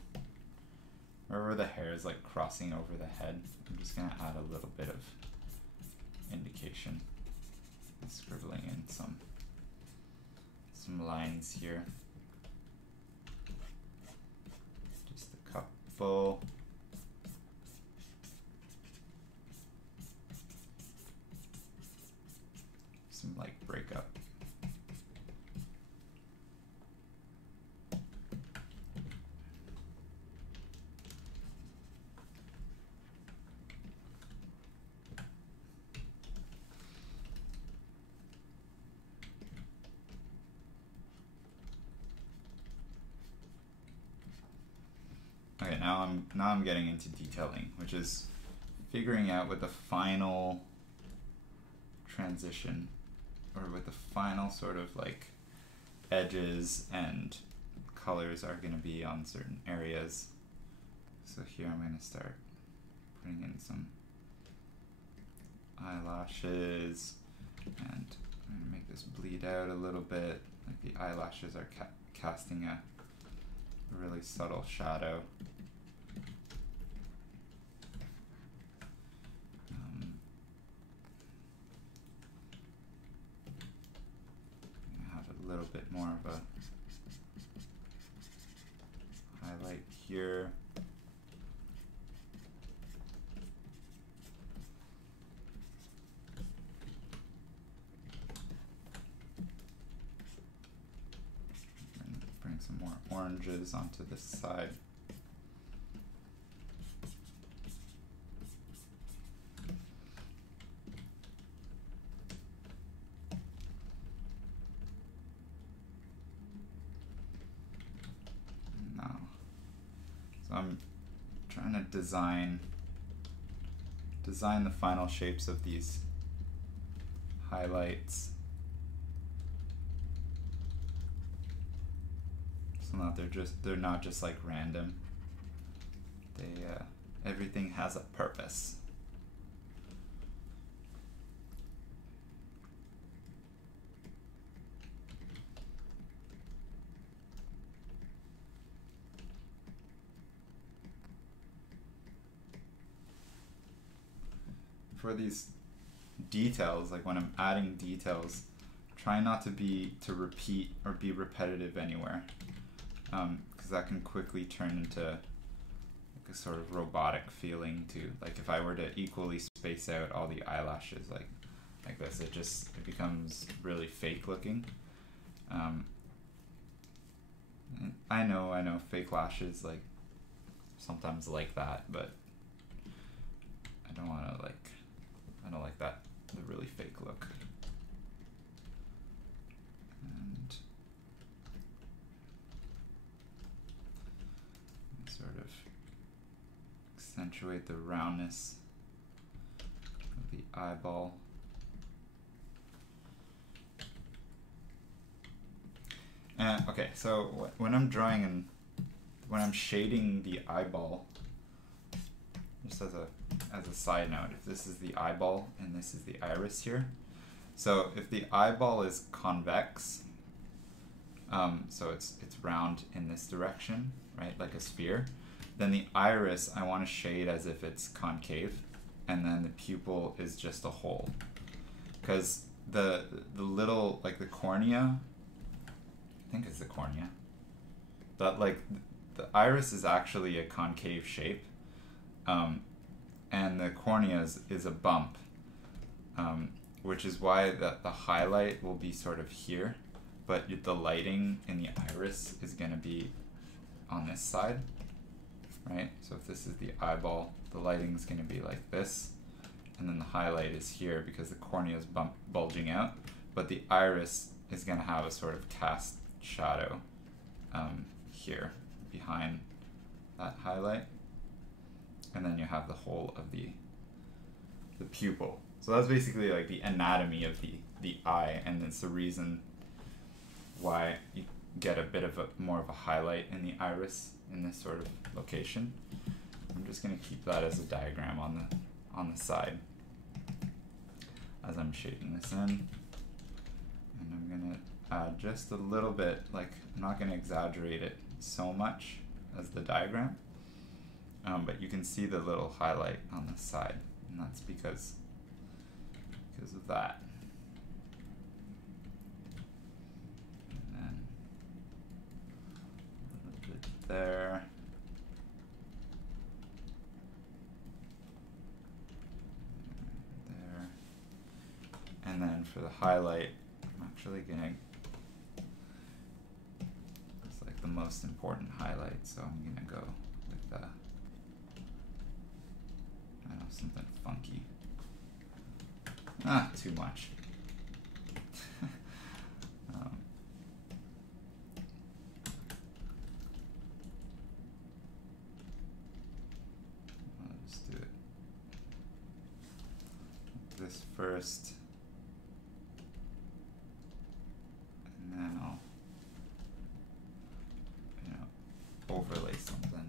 wherever the hair is like crossing over the head, I'm just gonna add a little bit of indication, scribbling in some lines here, just a couple. Some like breakup. Okay, now I'm getting into detailing, which is figuring out what the final transition, or what the final sort of like edges and colors are going to be on certain areas. So here I'm going to start putting in some eyelashes, and I'm going to make this bleed out a little bit, like the eyelashes are casting a really subtle shadow. little bit more of a highlight here. Bring some more oranges onto this side. I'm trying to design the final shapes of these highlights so that they're not just like random. They everything has a purpose. For these details, like when I'm adding details, try not to repeat or be repetitive anywhere, because that can quickly turn into like a sort of robotic feeling to, like if I were to equally space out all the eyelashes like this, it becomes really fake looking. I know fake lashes like sometimes like that, but I don't want to I don't like that, the really fake look. And sort of accentuate the roundness of the eyeball. And okay, so when I'm drawing and when I'm shading the eyeball, just as a side note, if this is the eyeball and this is the iris here, so if the eyeball is convex, so it's round in this direction, right, like a sphere, then the iris I want to shade as if it's concave, and then the pupil is just a hole, because the little, like the cornea, I think it's the cornea, that like the iris is actually a concave shape, and the cornea is a bump, which is why the highlight will be sort of here, but the lighting in the iris is going to be on this side, right? So if this is the eyeball, the lighting is going to be like this, and then the highlight is here because the cornea is bulging out, but the iris is going to have a sort of cast shadow here behind that highlight. And then you have the whole of the pupil. So that's basically like the anatomy of the eye, and it's the reason why you get a bit of more of a highlight in the iris in this sort of location. I'm just going to keep that as a diagram on the side as I'm shading this in. And I'm going to add just a little bit, like I'm not going to exaggerate it so much as the diagram. But you can see the little highlight on the side, and that's because of that. And then a little bit there. There. And then for the highlight, I'm actually gonna, it's like the most important highlight, so I'm gonna go with the, I don't know, something funky. Too much. I'll just do it this first, and then I'll, overlay something.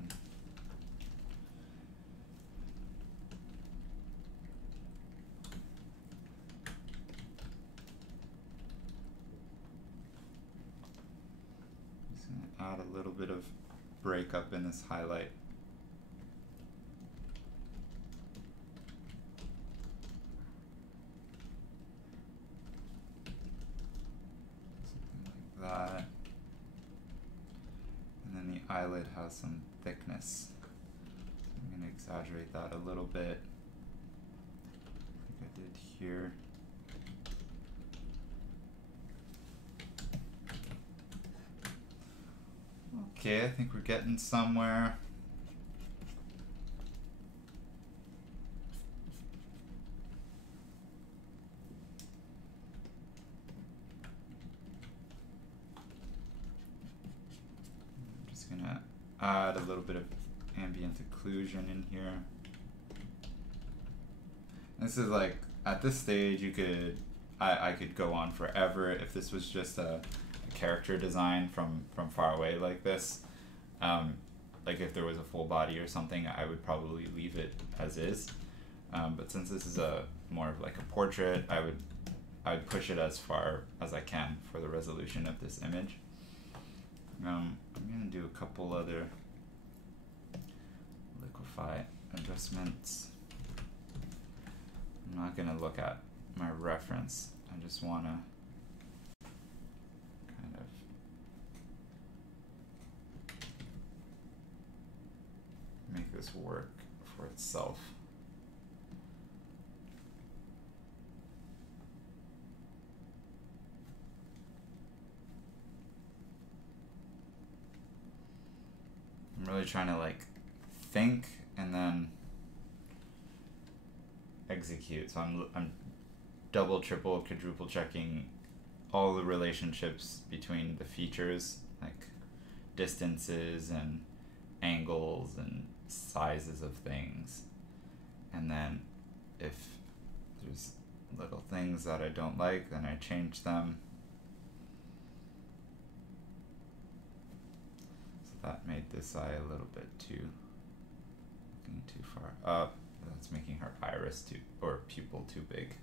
Add a little bit of breakup in this highlight. Something like eyelid has some thickness. I'm going to exaggerate that a little bit, like I did here. Okay, I think we're getting somewhere. I'm just gonna add a little bit of ambient occlusion in here. This is like, at this stage you could, I could go on forever if this was just a character design from far away like this. Like if there was a full body or something, I would probably leave it as is. But since this is a more of like a portrait, I would push it as far as I can for the resolution of this image. I'm gonna do a couple other Liquify adjustments. I'm not gonna look at my reference. I just wanna kind of make this work for itself. I'm really trying to like think and then execute. So I'm double, triple, quadruple checking all the relationships between the features, like distances and angles and sizes of things. And then if there's little things that I don't like, then I change them. So that made this eye a little bit looking too far up. That's making her iris too, or pupil too big.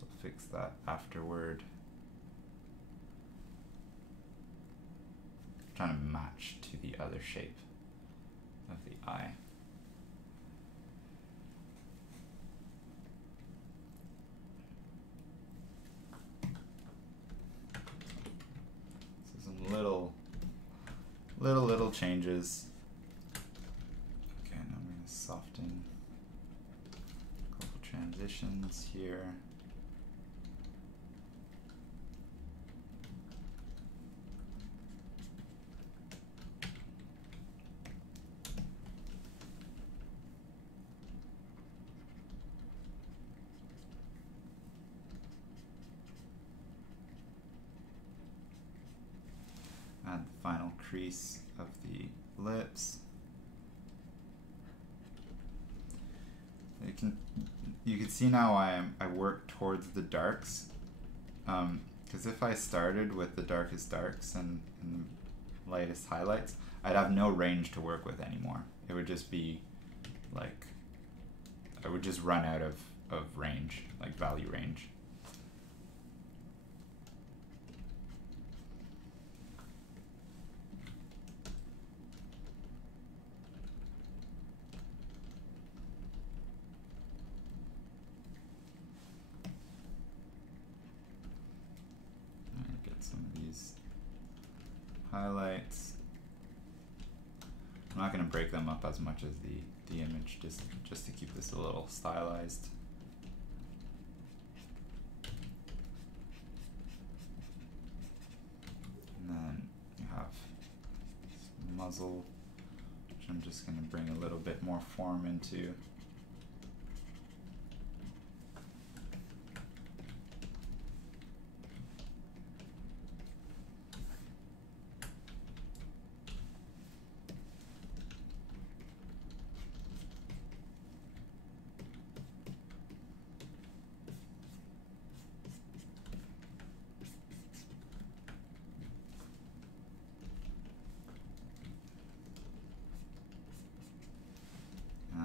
So fix that afterward. Trying to match to the other shape of the eye. So some little changes. Okay, now I'm going to soften a couple transitions here. Add the final crease of the lips. You can see now I work towards the darks, because if I started with the darkest darks and lightest highlights, I'd have no range to work with anymore. It would just be like, I would just run out of range, like value range. Highlights. I'm not going to break them up as much as the image, just to keep this a little stylized. And then you have muzzle, which I'm just going to bring a little bit more form into.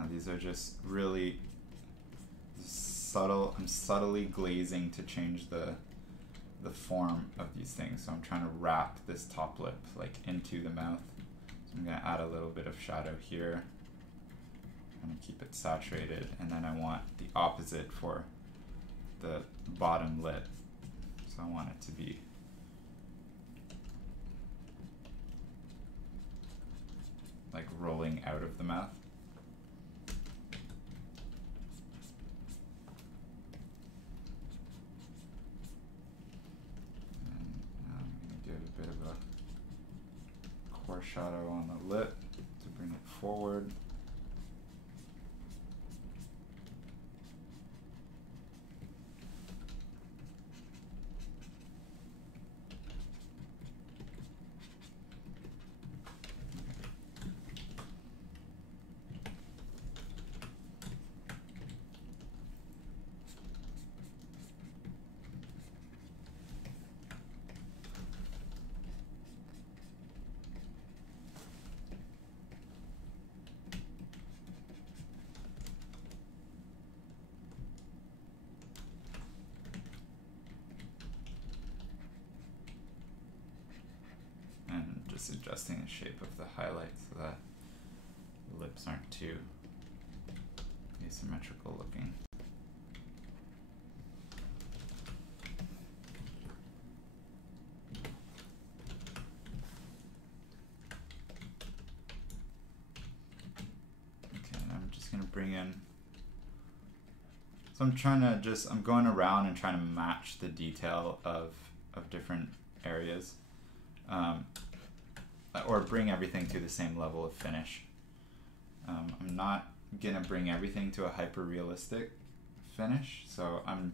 These are just really subtle. I'm subtly glazing to change the form of these things. So I'm trying to wrap this top lip like into the mouth. So I'm going to add a little bit of shadow here. I'm going to keep it saturated, and then I want the opposite for the bottom lip. So I want it to be rolling out of the mouth. And I'm going to give a bit of a core shadow on the lip to bring it forward. Just adjusting the shape of the highlight so that the lips aren't too asymmetrical looking. Okay, and I'm just gonna bring in, so I'm going around and trying to match the detail of different areas. Or bring everything to the same level of finish. I'm not gonna bring everything to a hyper realistic finish, so I'm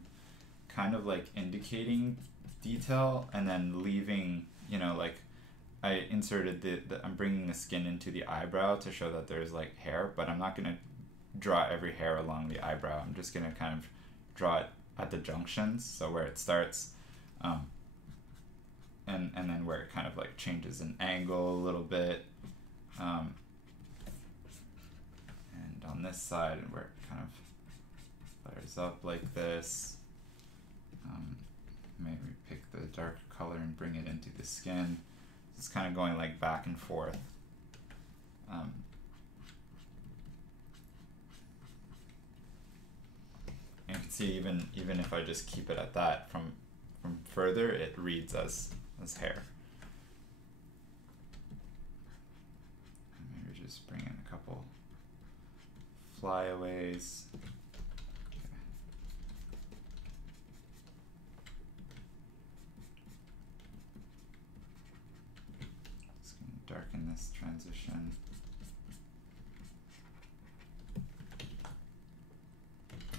kind of like indicating detail and then leaving, you know, like I inserted I'm bringing the skin into the eyebrow to show that there's like hair, but I'm not gonna draw every hair along the eyebrow. I'm just gonna kind of draw it at the junctions, so where it starts, and then where it kind of like changes in angle a little bit, and on this side where it kind of flares up like this. Maybe pick the dark color and bring it into the skin. It's kind of going like back and forth. And you can see even if I just keep it at that, from further it reads as hair. And maybe just bring in a couple flyaways. Just going to darken this transition.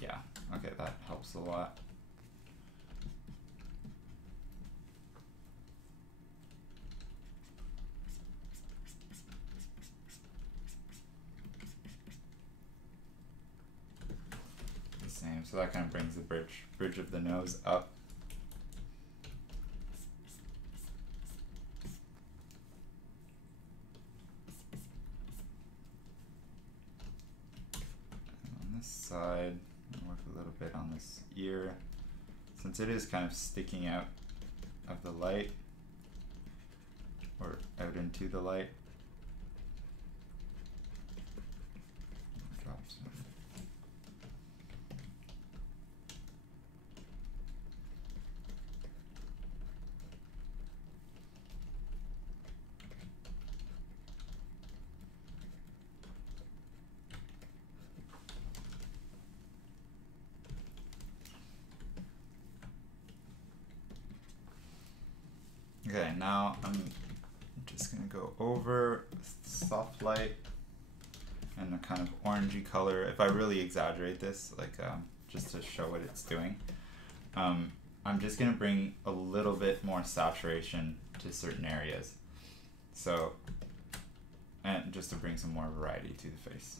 Yeah, okay, that helps a lot. So that kind of brings the bridge of the nose up. And on this side, I'll work a little bit on this ear. Since it is kind of sticking out of the light, or out into the light, drop some. Okay, now I'm just gonna go over soft light and a kind of orangey color. If I really exaggerate this, like just to show what it's doing, I'm just gonna bring a little bit more saturation to certain areas. So, and just to bring some more variety to the face.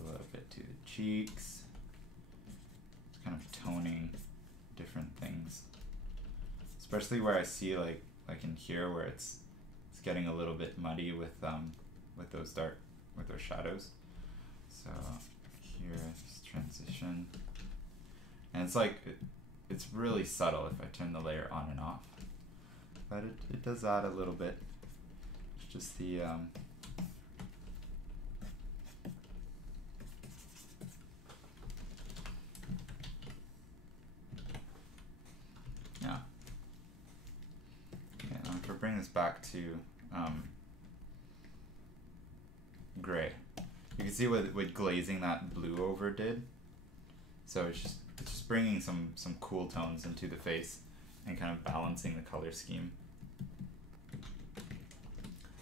A little bit to the cheeks, kind of toning different things. Especially where I see like in here where it's getting a little bit muddy with those shadows. So here, this transition, and it's like it's really subtle if I turn the layer on and off, but it does add a little bit. It's just the yeah. Okay, now to bring this back to gray. You can see what glazing that blue over did. So it's just bringing some cool tones into the face and kind of balancing the color scheme.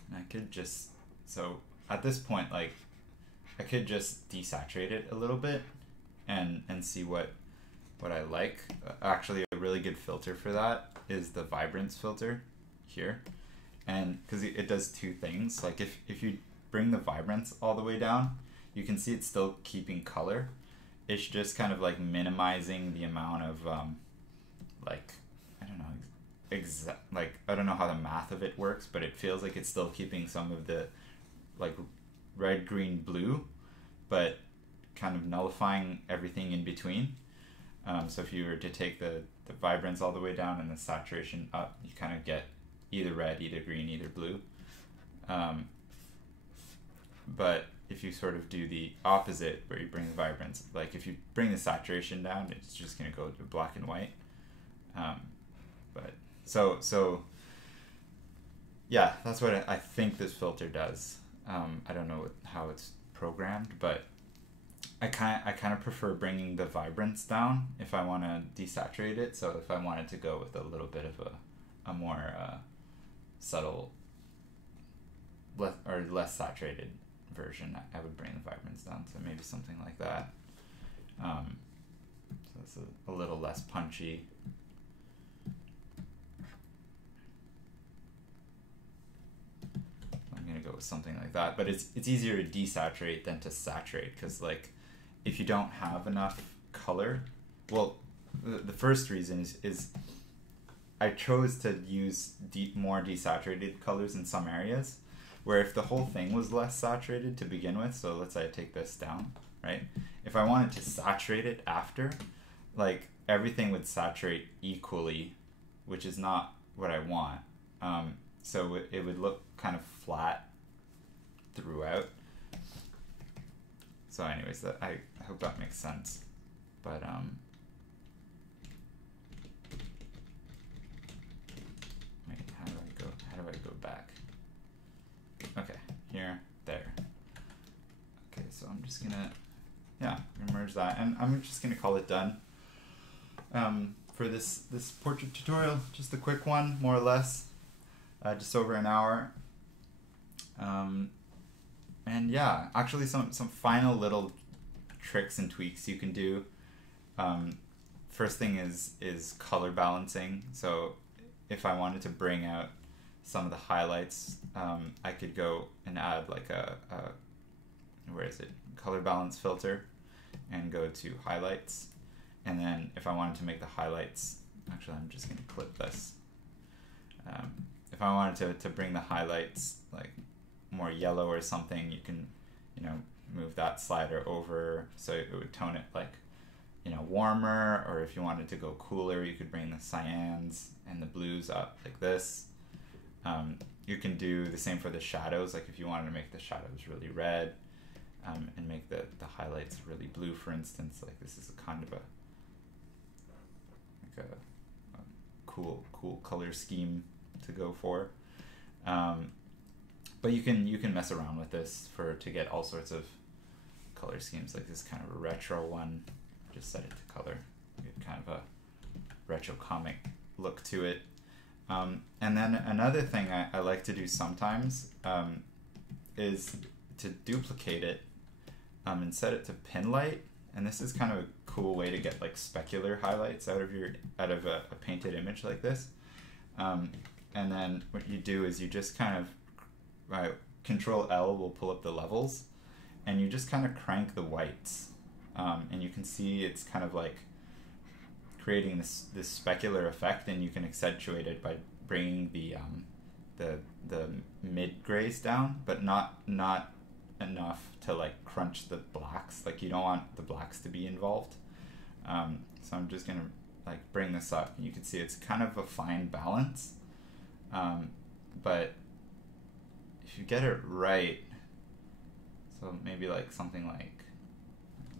And I could just, so at this point, like, I could just desaturate it a little bit and see what I like. Actually, a really good filter for that is the vibrance filter here. And because it does two things. Like if you bring the vibrance all the way down, you can see it's still keeping color. It's just kind of like minimizing the amount of like, I don't know, like, I don't know how the math of it works, but it feels like it's still keeping some of the like red, green, blue, but kind of nullifying everything in between. So if you were to take the vibrance all the way down and the saturation up, you kind of get either red, either green, either blue. But if you sort of do the opposite, where you bring the vibrance, like if you bring the saturation down, it's just going to go to black and white. But so yeah, that's what I think this filter does. I don't know how it's programmed, but I kind of prefer bringing the vibrance down if I want to desaturate it. So if I wanted to go with a little bit of a more subtle, less saturated version, I would bring the vibrance down. So maybe something like that. So it's a little less punchy. I'm gonna go with something like that. But it's easier to desaturate than to saturate, because like if you don't have enough color, well, the first reason is I chose to use more desaturated colors in some areas, where if the whole thing was less saturated to begin with, so let's say I take this down, right? If I wanted to saturate it after, like everything would saturate equally, which is not what I want. So it would look kind of flat throughout. So anyways, I hope that makes sense. But wait, how do I go back? Okay, here, there. Okay, so I'm just gonna, yeah, merge that, and I'm just gonna call it done. For this portrait tutorial, just a quick one, more or less, just over an hour. And yeah, actually some final little tricks and tweaks you can do. First thing is color balancing. So if I wanted to bring out some of the highlights, I could go and add like a where is it? Color balance filter, and go to highlights. And then if I wanted to make the highlights, actually I'm just gonna clip this. If I wanted to bring the highlights like more yellow or something, you can, move that slider over so it would tone it like, warmer. Or if you wanted to go cooler, you could bring the cyans and the blues up like this. You can do the same for the shadows, like if you wanted to make the shadows really red, and make the highlights really blue, for instance. Like this is a kind of a cool color scheme to go for. But you can mess around with this to get all sorts of color schemes. Like this kind of a retro one, just set it to color. Get kind of a retro comic look to it. And then another thing I like to do sometimes is to duplicate it and set it to pin light. And this is kind of a cool way to get like specular highlights out of a painted image like this. And then what you do is you just kind of Control L will pull up the levels, and you just kind of crank the whites, and you can see it's kind of like creating this specular effect, and you can accentuate it by bringing the mid grays down, but not enough to like crunch the blacks. Like you don't want the blacks to be involved. So I'm just gonna like bring this up, and you can see it's kind of a fine balance, but if you get it right, so maybe like something like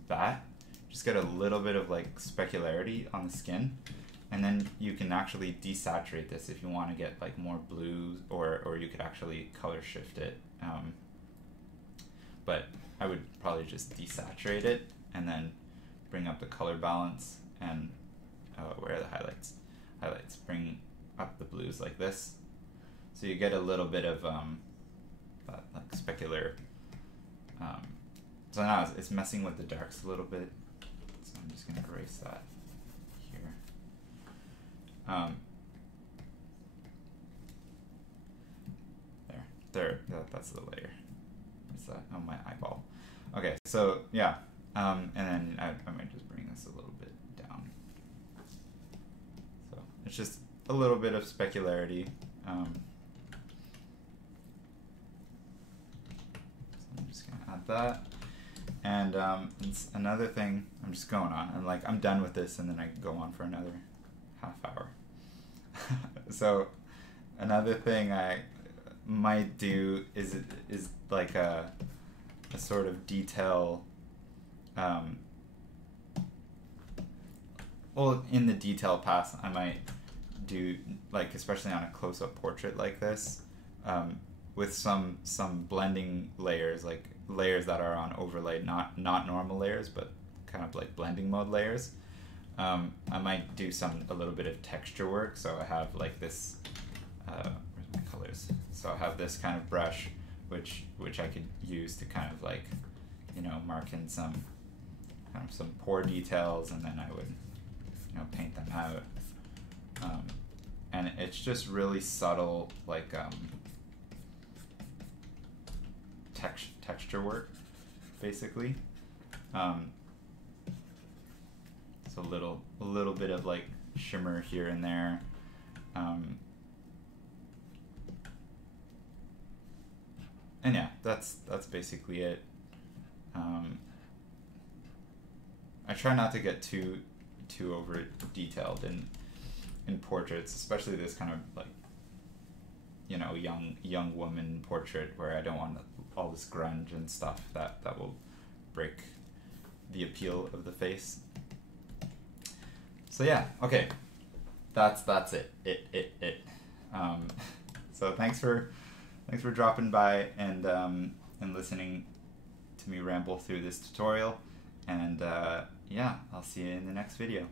that, just get a little bit of like specularity on the skin, and then you can actually desaturate this if you want to get like more blues, or you could actually color shift it. but I would probably just desaturate it and then bring up the color balance and where are the highlights? Highlights. Bring up the blues like this. So you get a little bit of that like specular. So now it's messing with the darks a little bit. So I'm just going to erase that here. That's the layer. What's that? Oh, my eyeball. Okay, so yeah, and then I might just bring this a little bit down. So it's just a little bit of specularity. So I'm just gonna add that, and it's another thing. I'm just going on, and like I'm done with this, and then I can go on for another half hour. So another thing I might do is like a sort of detail. Well, in the detail pass, I might do, like, especially on a close-up portrait like this, with some blending layers, like layers that are on overlay, not normal layers, but kind of like blending mode layers. I might do a little bit of texture work. So I have like this. Where's my colors? So I have this kind of brush, which I could use to kind of like, you know, mark in some pore details, and then I would, you know, paint them out. And it's just really subtle, like texture work, basically. So a little bit of like shimmer here and there. And yeah, that's basically it. I try not to get too over detailed in portraits, especially this kind of like, you know, young woman portrait where I don't want all this grunge and stuff that will break the appeal of the face. So yeah, okay, that's it. So thanks for dropping by and listening to me ramble through this tutorial, and yeah, I'll see you in the next video.